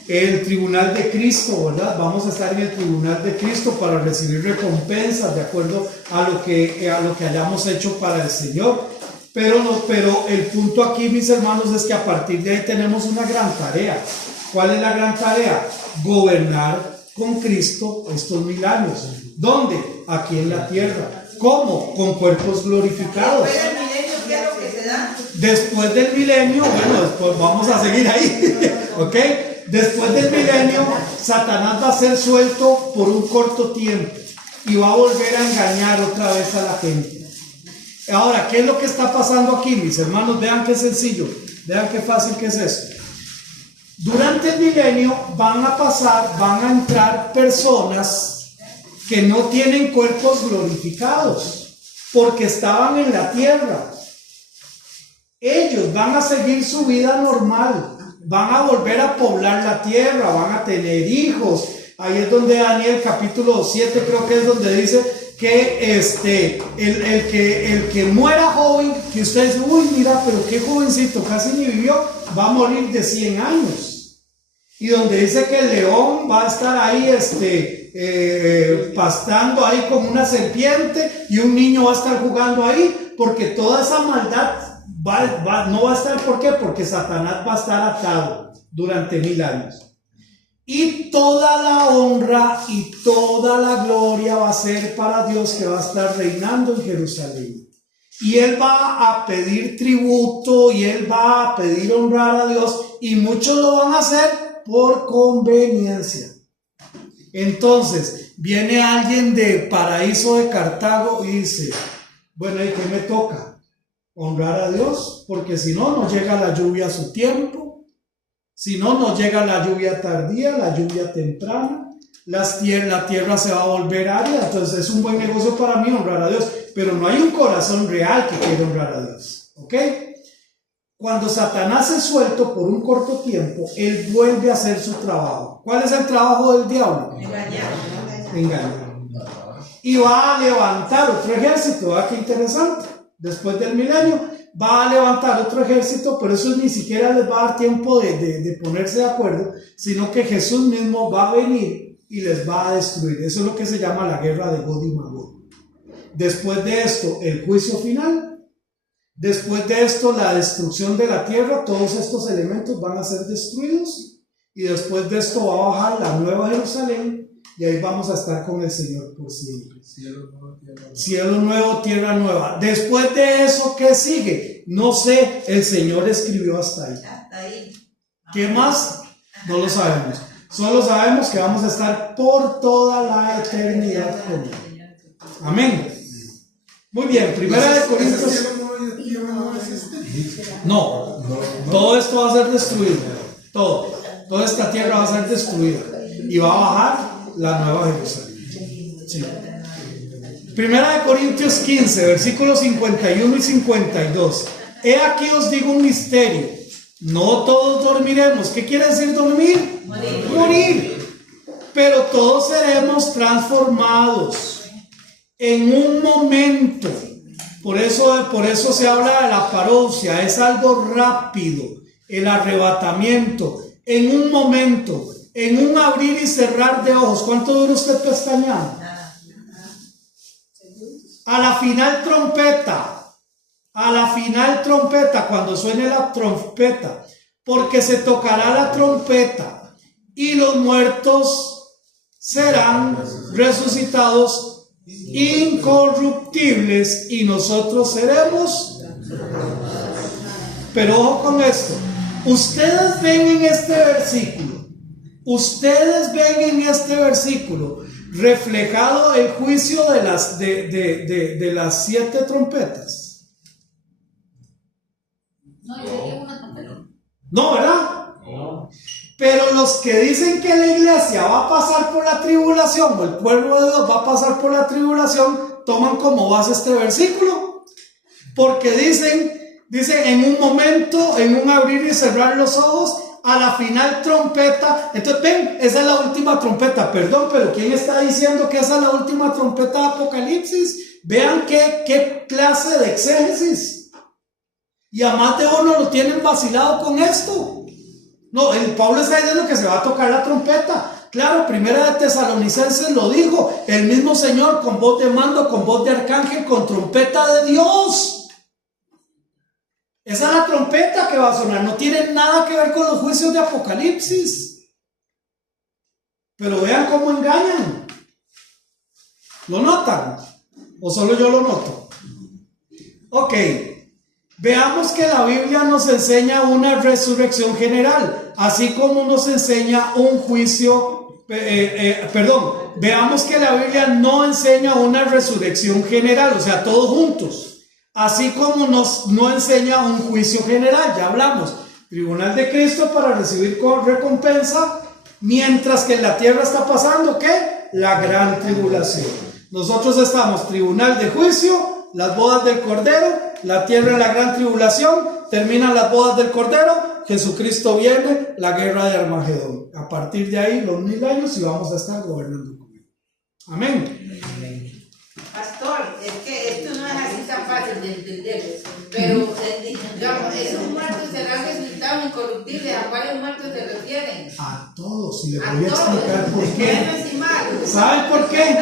el tribunal de Cristo, ¿verdad? Vamos a estar en el tribunal de Cristo para recibir recompensas de acuerdo a lo que hayamos hecho para el Señor. Pero el punto aquí, mis hermanos, es que a partir de ahí tenemos una gran tarea. ¿Cuál es la gran tarea? Gobernar con Cristo estos 1000 años. ¿Dónde? Aquí en la tierra. ¿Cómo? Con cuerpos glorificados. Después del milenio, ¿qué es lo que se da? Después del milenio, bueno, después vamos a seguir ahí, ¿ok? Después del milenio, Satanás va a ser suelto por un corto tiempo y va a volver a engañar otra vez a la gente. Ahora, ¿qué es lo que está pasando aquí, mis hermanos? Vean qué sencillo, vean qué fácil que es esto. Durante el milenio van a entrar personas que no tienen cuerpos glorificados, porque estaban en la tierra. Ellos van a seguir su vida normal, van a volver a poblar la tierra, van a tener hijos. Ahí es donde Daniel capítulo 7 creo que es donde dice que el que muera joven, que ustedes dicen, uy, mira, pero qué jovencito, casi ni vivió, va a morir de 100 años. Y donde dice que el león va a estar ahí pastando ahí como una serpiente, y un niño va a estar jugando ahí, porque toda esa maldad no va a estar. ¿Por qué? Porque Satanás va a estar atado durante 1000 años. Y toda la honra y toda la gloria va a ser para Dios, que va a estar reinando en Jerusalén. Y Él va a pedir tributo, y Él va a pedir honrar a Dios, y muchos lo van a hacer por conveniencia. Entonces viene alguien de Paraíso de Cartago y dice, bueno, ¿y qué me toca? Honrar a Dios, porque si no, no llega la lluvia a su tiempo. Si no, nos llega la lluvia tardía, la lluvia temprana, la tierra se va a volver árida. Entonces es un buen negocio para mí honrar a Dios, pero no hay un corazón real que quiera honrar a Dios. ¿Ok? Cuando Satanás es suelto por un corto tiempo, él vuelve a hacer su trabajo. ¿Cuál es el trabajo del diablo? Engañar. Y va a levantar otro ejército. ¿Qué interesante? Después del milenio va a levantar otro ejército, pero eso ni siquiera les va a dar tiempo de ponerse de acuerdo, sino que Jesús mismo va a venir y les va a destruir. Eso es lo que se llama la guerra de Gog y Magog. Después de esto, el juicio final. Después de esto, la destrucción de la tierra. Todos estos elementos van a ser destruidos, y después de esto va a bajar la nueva Jerusalén, y ahí vamos a estar con el Señor por siempre. Cielo nuevo, tierra nueva. Después de eso, ¿qué sigue? No sé, el Señor escribió hasta ahí. ¿Qué más? No lo sabemos. Solo sabemos que vamos a estar por toda la eternidad con Él. Amén. Muy bien, Primera de Corintios. No, todo esto va a ser destruido. Toda esta tierra va a ser destruida, y va a bajar la nueva Jerusalén. Sí. Primera de Corintios 15, versículos 51 y 52. He aquí os digo un misterio: no todos dormiremos. ¿Qué quiere decir dormir? Morir. Pero todos seremos transformados en un momento. Por eso se habla de la parousia. Es algo rápido, el arrebatamiento. En un momento, en un abrir y cerrar de ojos. ¿Cuánto dura usted pestañeando? A la final trompeta, cuando suene la trompeta, porque se tocará la trompeta, y los muertos serán resucitados incorruptibles, y nosotros seremos. Pero ojo con esto. Ustedes ven en este versículo reflejado el juicio de las 7 trompetas. No, yo diría una trompeta. No, ¿verdad? No. Pero los que dicen que la iglesia va a pasar por la tribulación, o el pueblo de Dios va a pasar por la tribulación, toman como base este versículo, porque dicen en un momento, en un abrir y cerrar los ojos, a la final trompeta. Entonces ven, esa es la última trompeta. Perdón, pero ¿quién está diciendo que esa es la última trompeta de Apocalipsis? Vean qué clase de exégesis. Y a más de uno lo tienen vacilado con esto. No, el Pablo está diciendo que se va a tocar la trompeta. Claro, Primera de Tesalonicenses lo dijo, el mismo Señor, con voz de mando, con voz de arcángel, con trompeta de Dios. Esa es la trompeta que va a sonar. No tiene nada que ver con los juicios de Apocalipsis. Pero vean cómo engañan. ¿Lo notan? ¿O solo yo lo noto? Ok. Veamos que la Biblia nos enseña una resurrección general, así como nos enseña un juicio. Veamos que la Biblia no enseña una resurrección general, o sea, todos juntos. Así como no enseña un juicio general, ya hablamos. Tribunal de Cristo para recibir recompensa, mientras que en la tierra está pasando, ¿qué? La gran tribulación. Nosotros estamos tribunal de juicio, las bodas del Cordero, la tierra en la gran tribulación, terminan las bodas del Cordero, Jesucristo viene, la guerra de Armagedón. A partir de ahí, los 1000 años y vamos a estar gobernando con él. Amén. Pastor, es que esto no es así tan fácil de entender, pero digamos, esos muertos serán resultados incorruptibles. ¿A cuáles muertos se refieren? A todos, y le A voy a todos, explicar por qué. buenos y malos. ¿Saben por qué?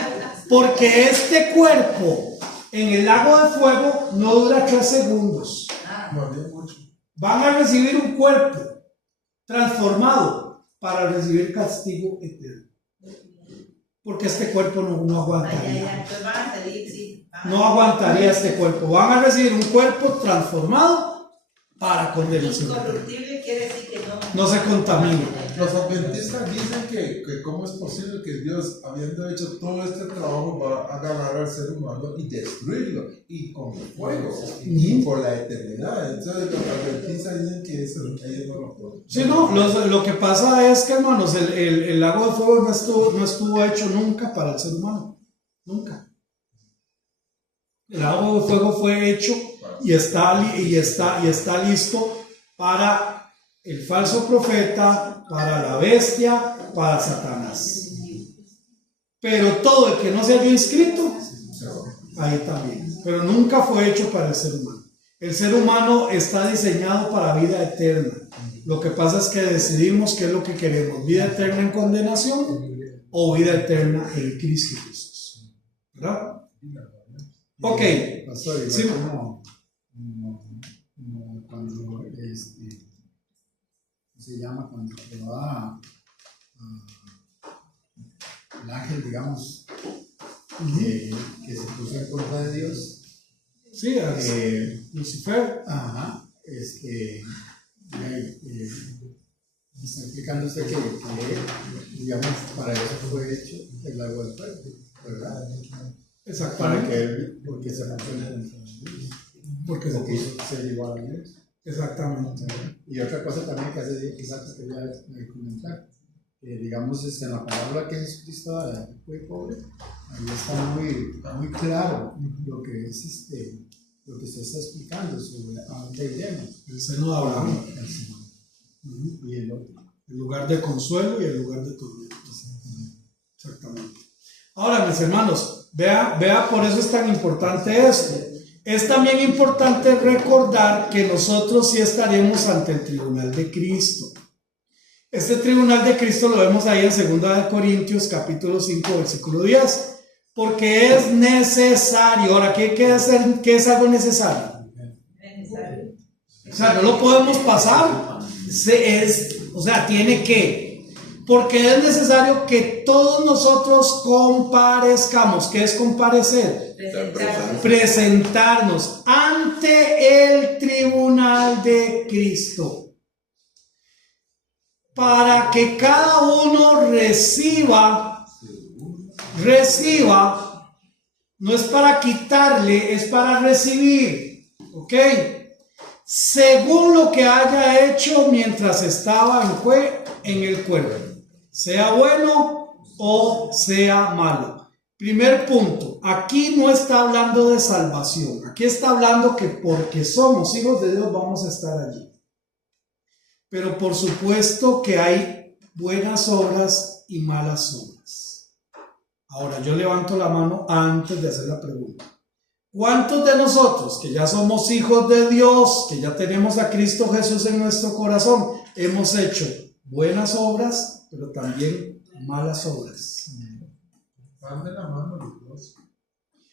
Porque este cuerpo en el lago de fuego no dura 3 segundos. Van a recibir un cuerpo transformado para recibir castigo eterno. Porque este cuerpo no aguantaría. Pues van a salir, sí. No aguantaría este cuerpo. Van a recibir un cuerpo transformado para condenación. Incorruptible quiere decir que No se contamina. Los adventistas dicen que cómo es posible que Dios, habiendo hecho todo este trabajo, va a agarrar al ser humano y destruirlo, y con fuego, y por la eternidad. Entonces los adventistas dicen que eso ellos no lo pueden. Sí, no, lo que pasa es que, hermanos, el lago de fuego no estuvo hecho nunca para el ser humano. Nunca. El lago de fuego fue hecho y está listo para el falso profeta, para la bestia, para Satanás. Pero todo el que no se haya inscrito, ahí también. Pero nunca fue hecho para el ser humano. El ser humano está diseñado para vida eterna. Lo que pasa es que decidimos qué es lo que queremos: vida eterna en condenación o vida eterna en Cristo Jesús. ¿Verdad? Ok. Pastor, igual Sí. como cuando se llama cuando se va el ángel, digamos, que se puso en contra de Dios. Sí, Lucifer. Ajá, me está explicando usted que, digamos, para eso fue hecho el lago del fuego, ¿verdad? Exactamente. Para que él, porque se puso en contra de Dios. Porque se quiso ser igual a Dios. Exactamente. Y otra cosa también que hace quizás que quería comentar, digamos, en la palabra que Jesucristo fue pobre, ahí está muy claro lo que es lo que usted está explicando sobre a dónde iremos. El seno de Abraham. Y el otro. El lugar de consuelo y el lugar de tormento. Exactamente. Ahora, mis hermanos, vea, por eso es tan importante esto. Es también importante recordar que nosotros sí estaremos ante el tribunal de Cristo. Este tribunal de Cristo lo vemos ahí en 2 Corintios capítulo 5 versículo 10. Porque es necesario. Ahora, ¿qué es algo necesario? O sea, no lo podemos pasar. O sea, tiene que. Porque es necesario que todos nosotros comparezcamos. ¿Qué es comparecer? Presentarnos ante el tribunal de Cristo. Para que cada uno reciba, no es para quitarle, es para recibir. ¿Ok? Según lo que haya hecho mientras estaba en el cuerpo. Sea bueno o sea malo. Primer punto, aquí no está hablando de salvación, aquí está hablando que porque somos hijos de Dios vamos a estar allí. Pero por supuesto que hay buenas obras y malas obras. Ahora yo levanto la mano antes de hacer la pregunta. ¿Cuántos de nosotros que ya somos hijos de Dios, que ya tenemos a Cristo Jesús en nuestro corazón, hemos hecho buenas obras, pero también malas obras? Van de la mano los dos.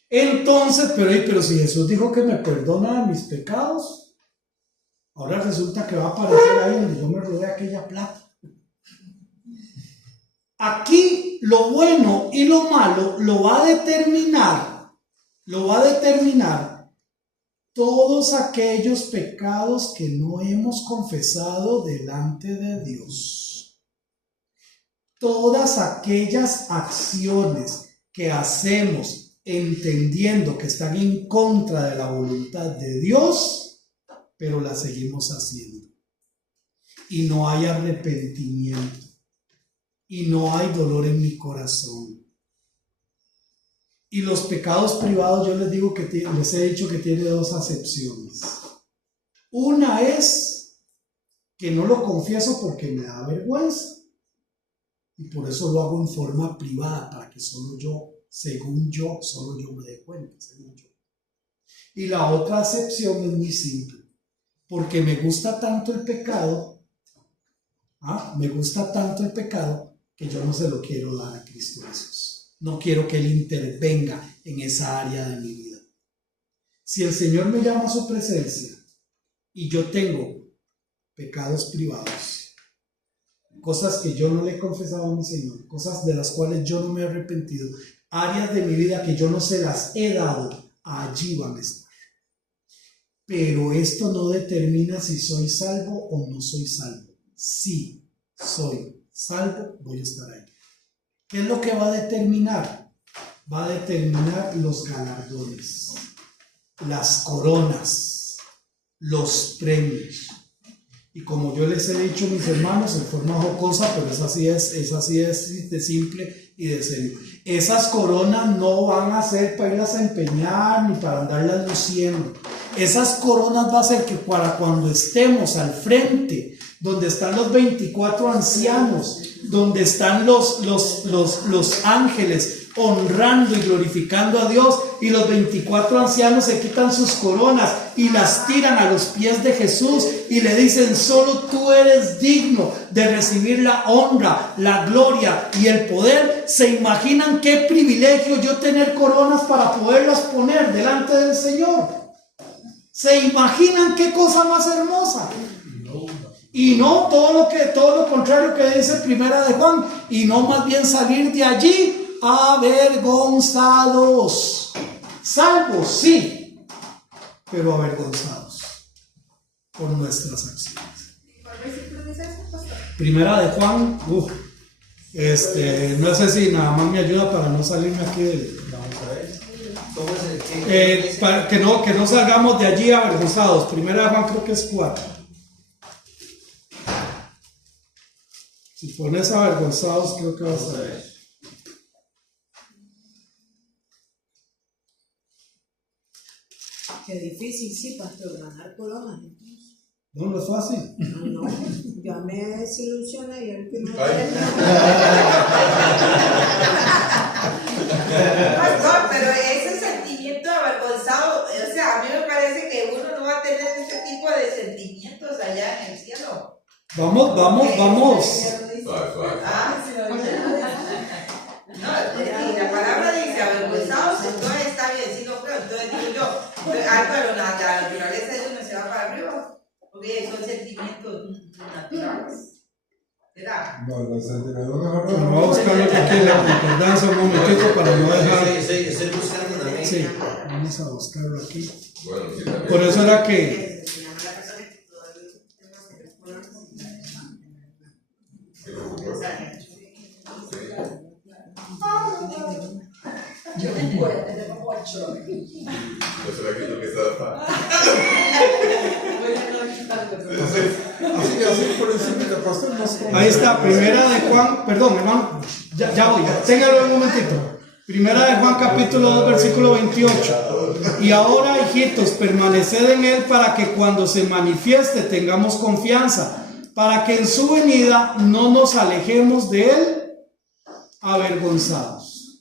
Entonces, pero si Jesús dijo que me perdona mis pecados, ahora resulta que va a aparecer ahí donde yo me robé aquella plata. Aquí lo bueno y lo malo lo va a determinar todos aquellos pecados que no hemos confesado delante de Dios. Todas aquellas acciones que hacemos entendiendo que están en contra de la voluntad de Dios, pero las seguimos haciendo. y no hay arrepentimiento y no hay dolor en mi corazón. Y los pecados privados, yo les digo que les he dicho que tiene dos acepciones. Una es que no lo confieso porque me da vergüenza y por eso lo hago en forma privada, para que solo yo, solo yo me dé cuenta, según yo. Y la otra acepción es muy simple, porque me gusta tanto el pecado, que yo no se lo quiero dar a Cristo Jesús. No quiero que Él intervenga en esa área de mi vida. Si el Señor me llama a su presencia y yo tengo pecados privados, cosas que yo no le he confesado a mi Señor, cosas de las cuales yo no me he arrepentido, áreas de mi vida que yo no se las he dado, allí van a estar. Pero esto no determina si soy salvo o no soy salvo. Si soy salvo, voy a estar ahí. ¿Qué es lo que va a determinar? Va a determinar los galardones, las coronas, los premios. Y como yo les he dicho, mis hermanos, en forma jocosa, pero es así de simple y de serio. Esas coronas no van a ser para irlas a empeñar ni para andarlas luciendo. Esas coronas va a ser que para cuando estemos al frente, donde están los 24 ancianos, donde están los ángeles honrando y glorificando a Dios, y los 24 ancianos se quitan sus coronas y las tiran a los pies de Jesús y le dicen: solo tú eres digno de recibir la honra, la gloria y el poder. ¿Se imaginan qué privilegio yo tener coronas para poderlas poner delante del Señor? ¿Se imaginan qué cosa más hermosa? Y no todo lo contrario que dice Primera de Juan, y no más bien salir de allí avergonzados. Salvos, sí, pero avergonzados por nuestras acciones. Primera de Juan, no sé si nada más me ayuda para no salirme aquí del... para que no salgamos de allí avergonzados. Primera de Juan creo que es 4. Si pones avergonzados, creo que vas a ver. Qué difícil, sí, pastor, ganar coronas. No es fácil. No, ya me desilusioné y el primer Pastor, pero ese sentimiento avergonzado, o sea, a mí me parece que uno no va a tener ese tipo de sentimientos allá en el cielo. Vamos. No, y la palabra dice avergonzados, entonces está bien, sí lo creo. Entonces digo yo, pero la naturaleza de uno se va para arriba, porque son sentimientos naturales, ¿verdad? No, los sentimientos mejor no. Vamos a buscar aquí en la concordancia un momentito para no dejar. Estoy buscando también. Sí, vamos a buscarlo aquí. Bueno, sí, también. Por eso era que. Así por encima de pastor, no sé. Ahí está, Primera de Juan, perdón, hermano, ya voy, téngalo un momentito. Primera de Juan capítulo 2 versículo 28. Y ahora, hijitos, permaneced en él para que cuando se manifieste tengamos confianza, para que en su venida no nos alejemos de él avergonzados.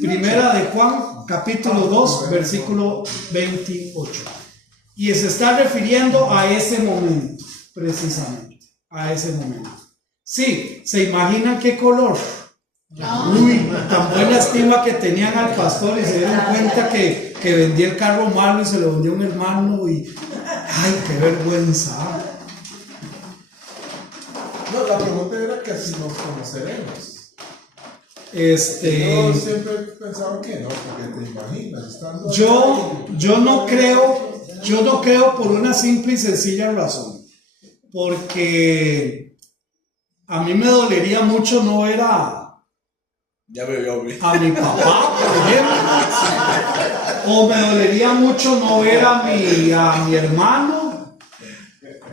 Primera de Juan capítulo 2 versículo 28. Y se está refiriendo a ese momento, precisamente, a ese momento. Sí, ¿se imaginan qué color? Uy, tan buena estima que tenían al pastor y se dieron cuenta que vendía el carro malo y se lo vendió a un hermano y... ¡Ay, qué vergüenza! No, la pregunta era que si nos conoceremos. Yo siempre he pensado que no, porque te imaginas estando yo no creo por una simple y sencilla razón, porque a mí me dolería mucho no ver a mi papá, por ejemplo, o me dolería mucho no ver a mi hermano,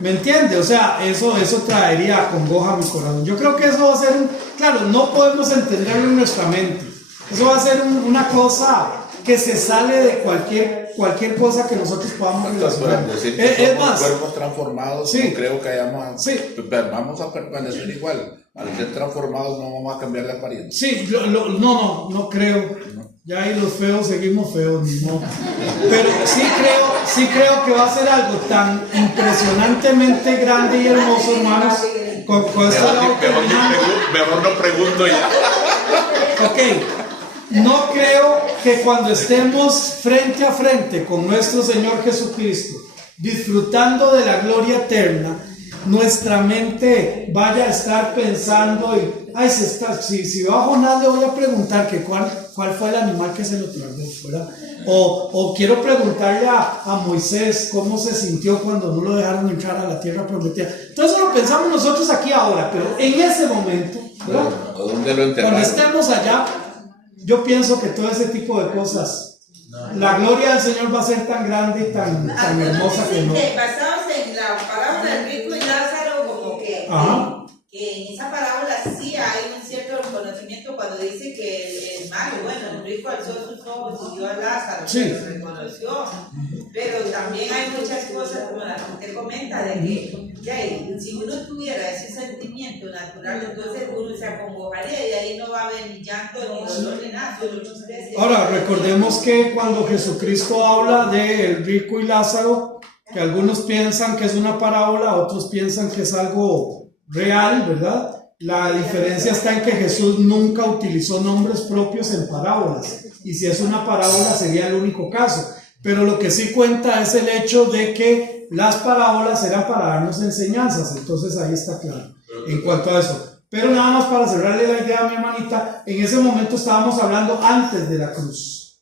¿Me entiende? O sea, eso traería congoja a mi corazón. Yo creo que eso va a ser claro, no podemos entenderlo en nuestra mente. Eso va a ser una cosa que se sale de cualquier cosa que nosotros podamos relacionar. Decir que somos más, cuerpos transformados, sí, no creo que hayamos, sí, vamos a permanecer igual. Al ser transformados no vamos a cambiar de apariencia. Sí, no creo. Ya ahí los feos seguimos feos, ni modo. Pero sí creo que va a ser algo tan impresionantemente grande y hermoso, hermanos. Con esto Mejor no pregunto ya. Ok. No creo que cuando estemos frente a frente con nuestro Señor Jesucristo, disfrutando de la gloria eterna, nuestra mente vaya a estar pensando si va a Jonás le voy a preguntar que cuál fue el animal que se lo tragó, ¿verdad? O quiero preguntarle a Moisés cómo se sintió cuando no lo dejaron entrar a la tierra prometida. Entonces lo pensamos nosotros aquí ahora, pero en ese momento, ¿verdad? ¿Dónde lo enterraron? Cuando estemos allá, yo pienso que todo ese tipo de cosas, la gloria del Señor va a ser tan grande y tan hermosa que no. Basados en la parábola del rico y Lázaro, como que en esa parábola sí hay un cierto reconocimiento cuando dice que el malo, bueno, el rico alzó sus ojos y vio a Lázaro, sí, lo reconoció. Pero también hay muchas cosas como la que usted comenta de que si uno tuviera ese sentimiento natural, entonces uno se acongojaría y ahí no va a haber ni llanto ni dolor ni nada. Ahora recordemos que cuando Jesucristo habla de el rico y Lázaro, que algunos piensan que es una parábola, otros piensan que es algo real, ¿verdad? La diferencia está en que Jesús nunca utilizó nombres propios en parábolas, y si es una parábola sería el único caso. Pero lo que sí cuenta es el hecho de que las parábolas eran para darnos enseñanzas, entonces ahí está claro en cuanto a eso. Pero nada más para cerrarle la idea a mi hermanita, en ese momento estábamos hablando antes de la cruz.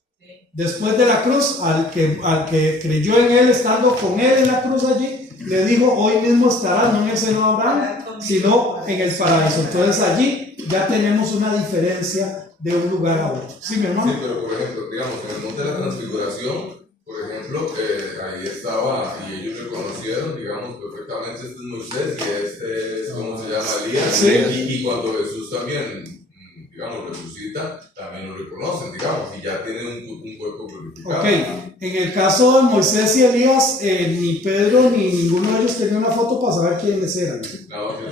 Después de la cruz, al que creyó en él, estando con él en la cruz allí, le dijo, hoy mismo estarás no en el seno de Abraham, sino en el paraíso. Entonces allí ya tenemos una diferencia de un lugar a otro. ¿Sí, mi hermano? Sí, pero por ejemplo, digamos, en el monte de la transfiguración, por ejemplo, ahí estaba y ellos reconocieron, digamos, perfectamente este es Moisés y este es, ¿cómo se llama? Elías. Sí. Y cuando Jesús también, digamos, resucita, también lo reconocen, digamos, y ya tienen un cuerpo glorificado. Ok, en el caso de Moisés y Elías, ni Pedro ni ninguno de ellos tenía una foto para saber quiénes eran.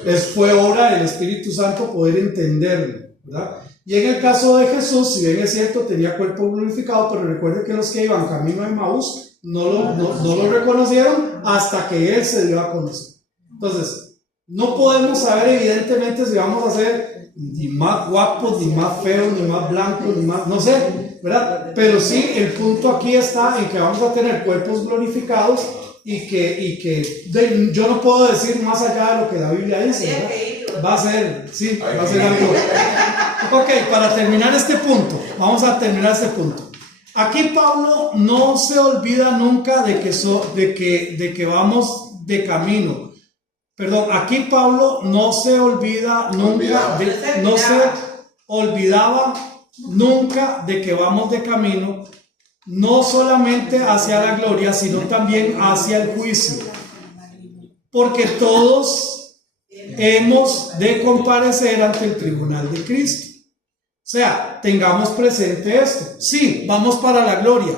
Les fue obra del Espíritu Santo poder entenderlo, ¿verdad? Y en el caso de Jesús, si bien es cierto, tenía cuerpo glorificado, pero recuerde que los que iban camino a Emaús no lo reconocieron hasta que Él se dio a conocer. Entonces, no podemos saber evidentemente si vamos a ser ni más guapos, ni más feos, ni más blancos, ni más, no sé, ¿verdad? Pero sí, el punto aquí está en que vamos a tener cuerpos glorificados y que yo no puedo decir más allá de lo que la Biblia dice, ¿verdad? Va a ser algo. Ok, para terminar este punto, vamos a terminar este punto. Aquí Pablo no se olvida nunca de que vamos de camino. Perdón, aquí Pablo no se olvida nunca, no se olvidaba nunca de que vamos de camino, no solamente hacia la gloria, sino también hacia el juicio. Porque todos hemos de comparecer ante el tribunal de Cristo. O sea, tengamos presente esto. Sí, vamos para la gloria,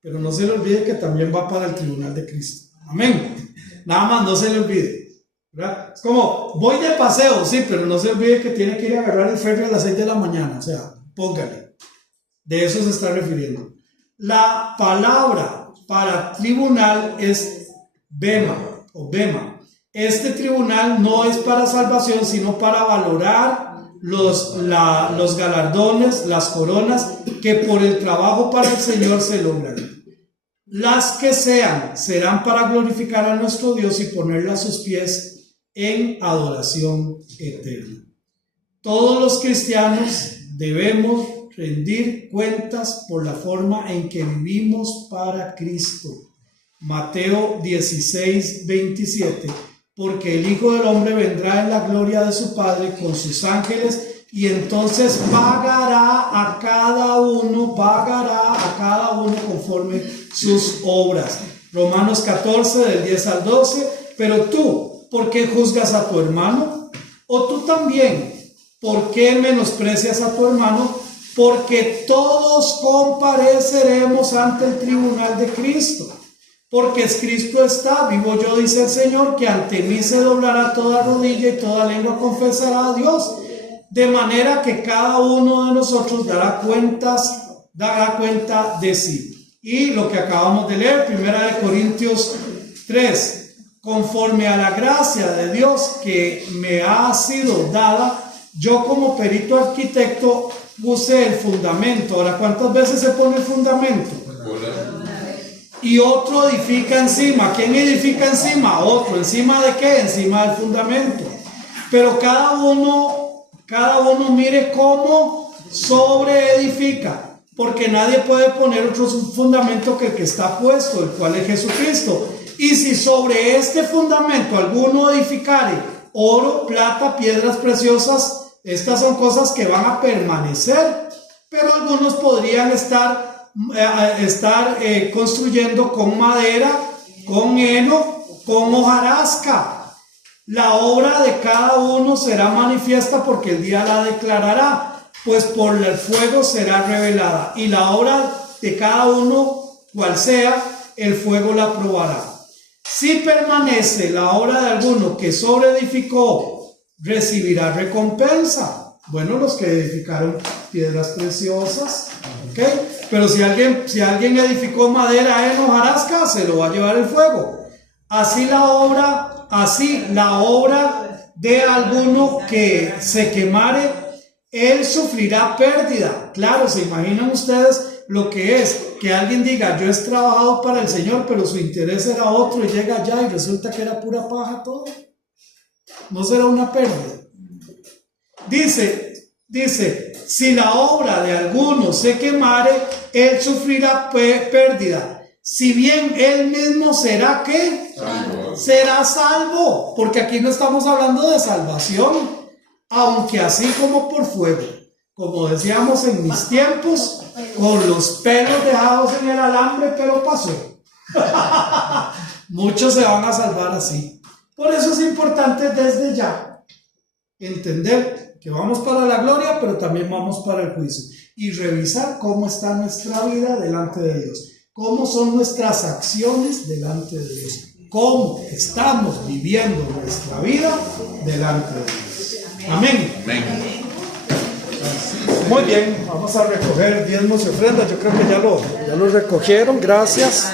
pero no se le olvide que también va para el tribunal de Cristo. Amén. Nada más no se le olvide, ¿verdad? Es como, voy de paseo, sí, pero no se olvide que tiene que ir a agarrar el ferry a las 6 de la mañana. O sea, póngale. De eso se está refiriendo. La palabra para tribunal es bema o bema. Este tribunal no es para salvación, sino para valorar los galardones, las coronas que por el trabajo para el Señor se logran. Las que serán para glorificar a nuestro Dios y ponerle a sus pies en adoración eterna. Todos los cristianos debemos rendir cuentas por la forma en que vivimos para Cristo. Mateo 16:27. Porque el Hijo del Hombre vendrá en la gloria de su Padre con sus ángeles y entonces pagará a cada uno conforme sus obras. Romanos 14 del 10 al 12. Pero tú, ¿por qué juzgas a tu hermano? O tú también, ¿por qué menosprecias a tu hermano? Porque todos compareceremos ante el tribunal de Cristo. Porque Cristo está, vivo yo, dice el Señor, que ante mí se doblará toda rodilla y toda lengua confesará a Dios. De manera que cada uno de nosotros dará cuenta de sí. Y lo que acabamos de leer, 1 Corintios 3. Conforme a la gracia de Dios que me ha sido dada, yo como perito arquitecto puse el fundamento. Ahora, ¿cuántas veces se pone el fundamento? Y otro edifica encima. ¿Quién edifica encima? Otro. ¿Encima de qué? Encima del fundamento. Pero cada uno mire cómo sobreedifica, porque nadie puede poner otro fundamento que el que está puesto, el cual es Jesucristo. Y si sobre este fundamento alguno edificare oro, plata, piedras preciosas, estas son cosas que van a permanecer, pero algunos podrían estar construyendo con madera, con heno, con hojarasca. La obra de cada uno será manifiesta porque el día la declarará, pues por el fuego será revelada, y la obra de cada uno, cual sea, el fuego la probará. Si permanece la obra de alguno que sobreedificó, recibirá recompensa. Bueno, los que edificaron piedras preciosas, ¿ok? Pero si alguien edificó madera en hojarasca, se lo va a llevar el fuego. Así la obra de alguno que se quemare, él sufrirá pérdida. Claro, ¿se imaginan ustedes lo que es que alguien diga, yo he trabajado para el Señor, pero su interés era otro, y llega allá y resulta que era pura paja todo? ¿No será una pérdida? Dice, si la obra de alguno se quemare, él sufrirá pérdida. Si bien él mismo será, ¿qué? Salvo. Será salvo, porque aquí no estamos hablando de salvación, aunque así como por fuego. Como decíamos en mis tiempos, con los pelos dejados en el alambre, pero pasó. Muchos se van a salvar así. Por eso es importante desde ya entender que vamos para la gloria, pero también vamos para el juicio. Y revisar cómo está nuestra vida delante de Dios. Cómo son nuestras acciones delante de Dios. Cómo estamos viviendo nuestra vida delante de Dios. Amén. Amén. Muy bien, vamos a recoger diezmos y ofrendas. Yo creo que ya lo recogieron. Gracias.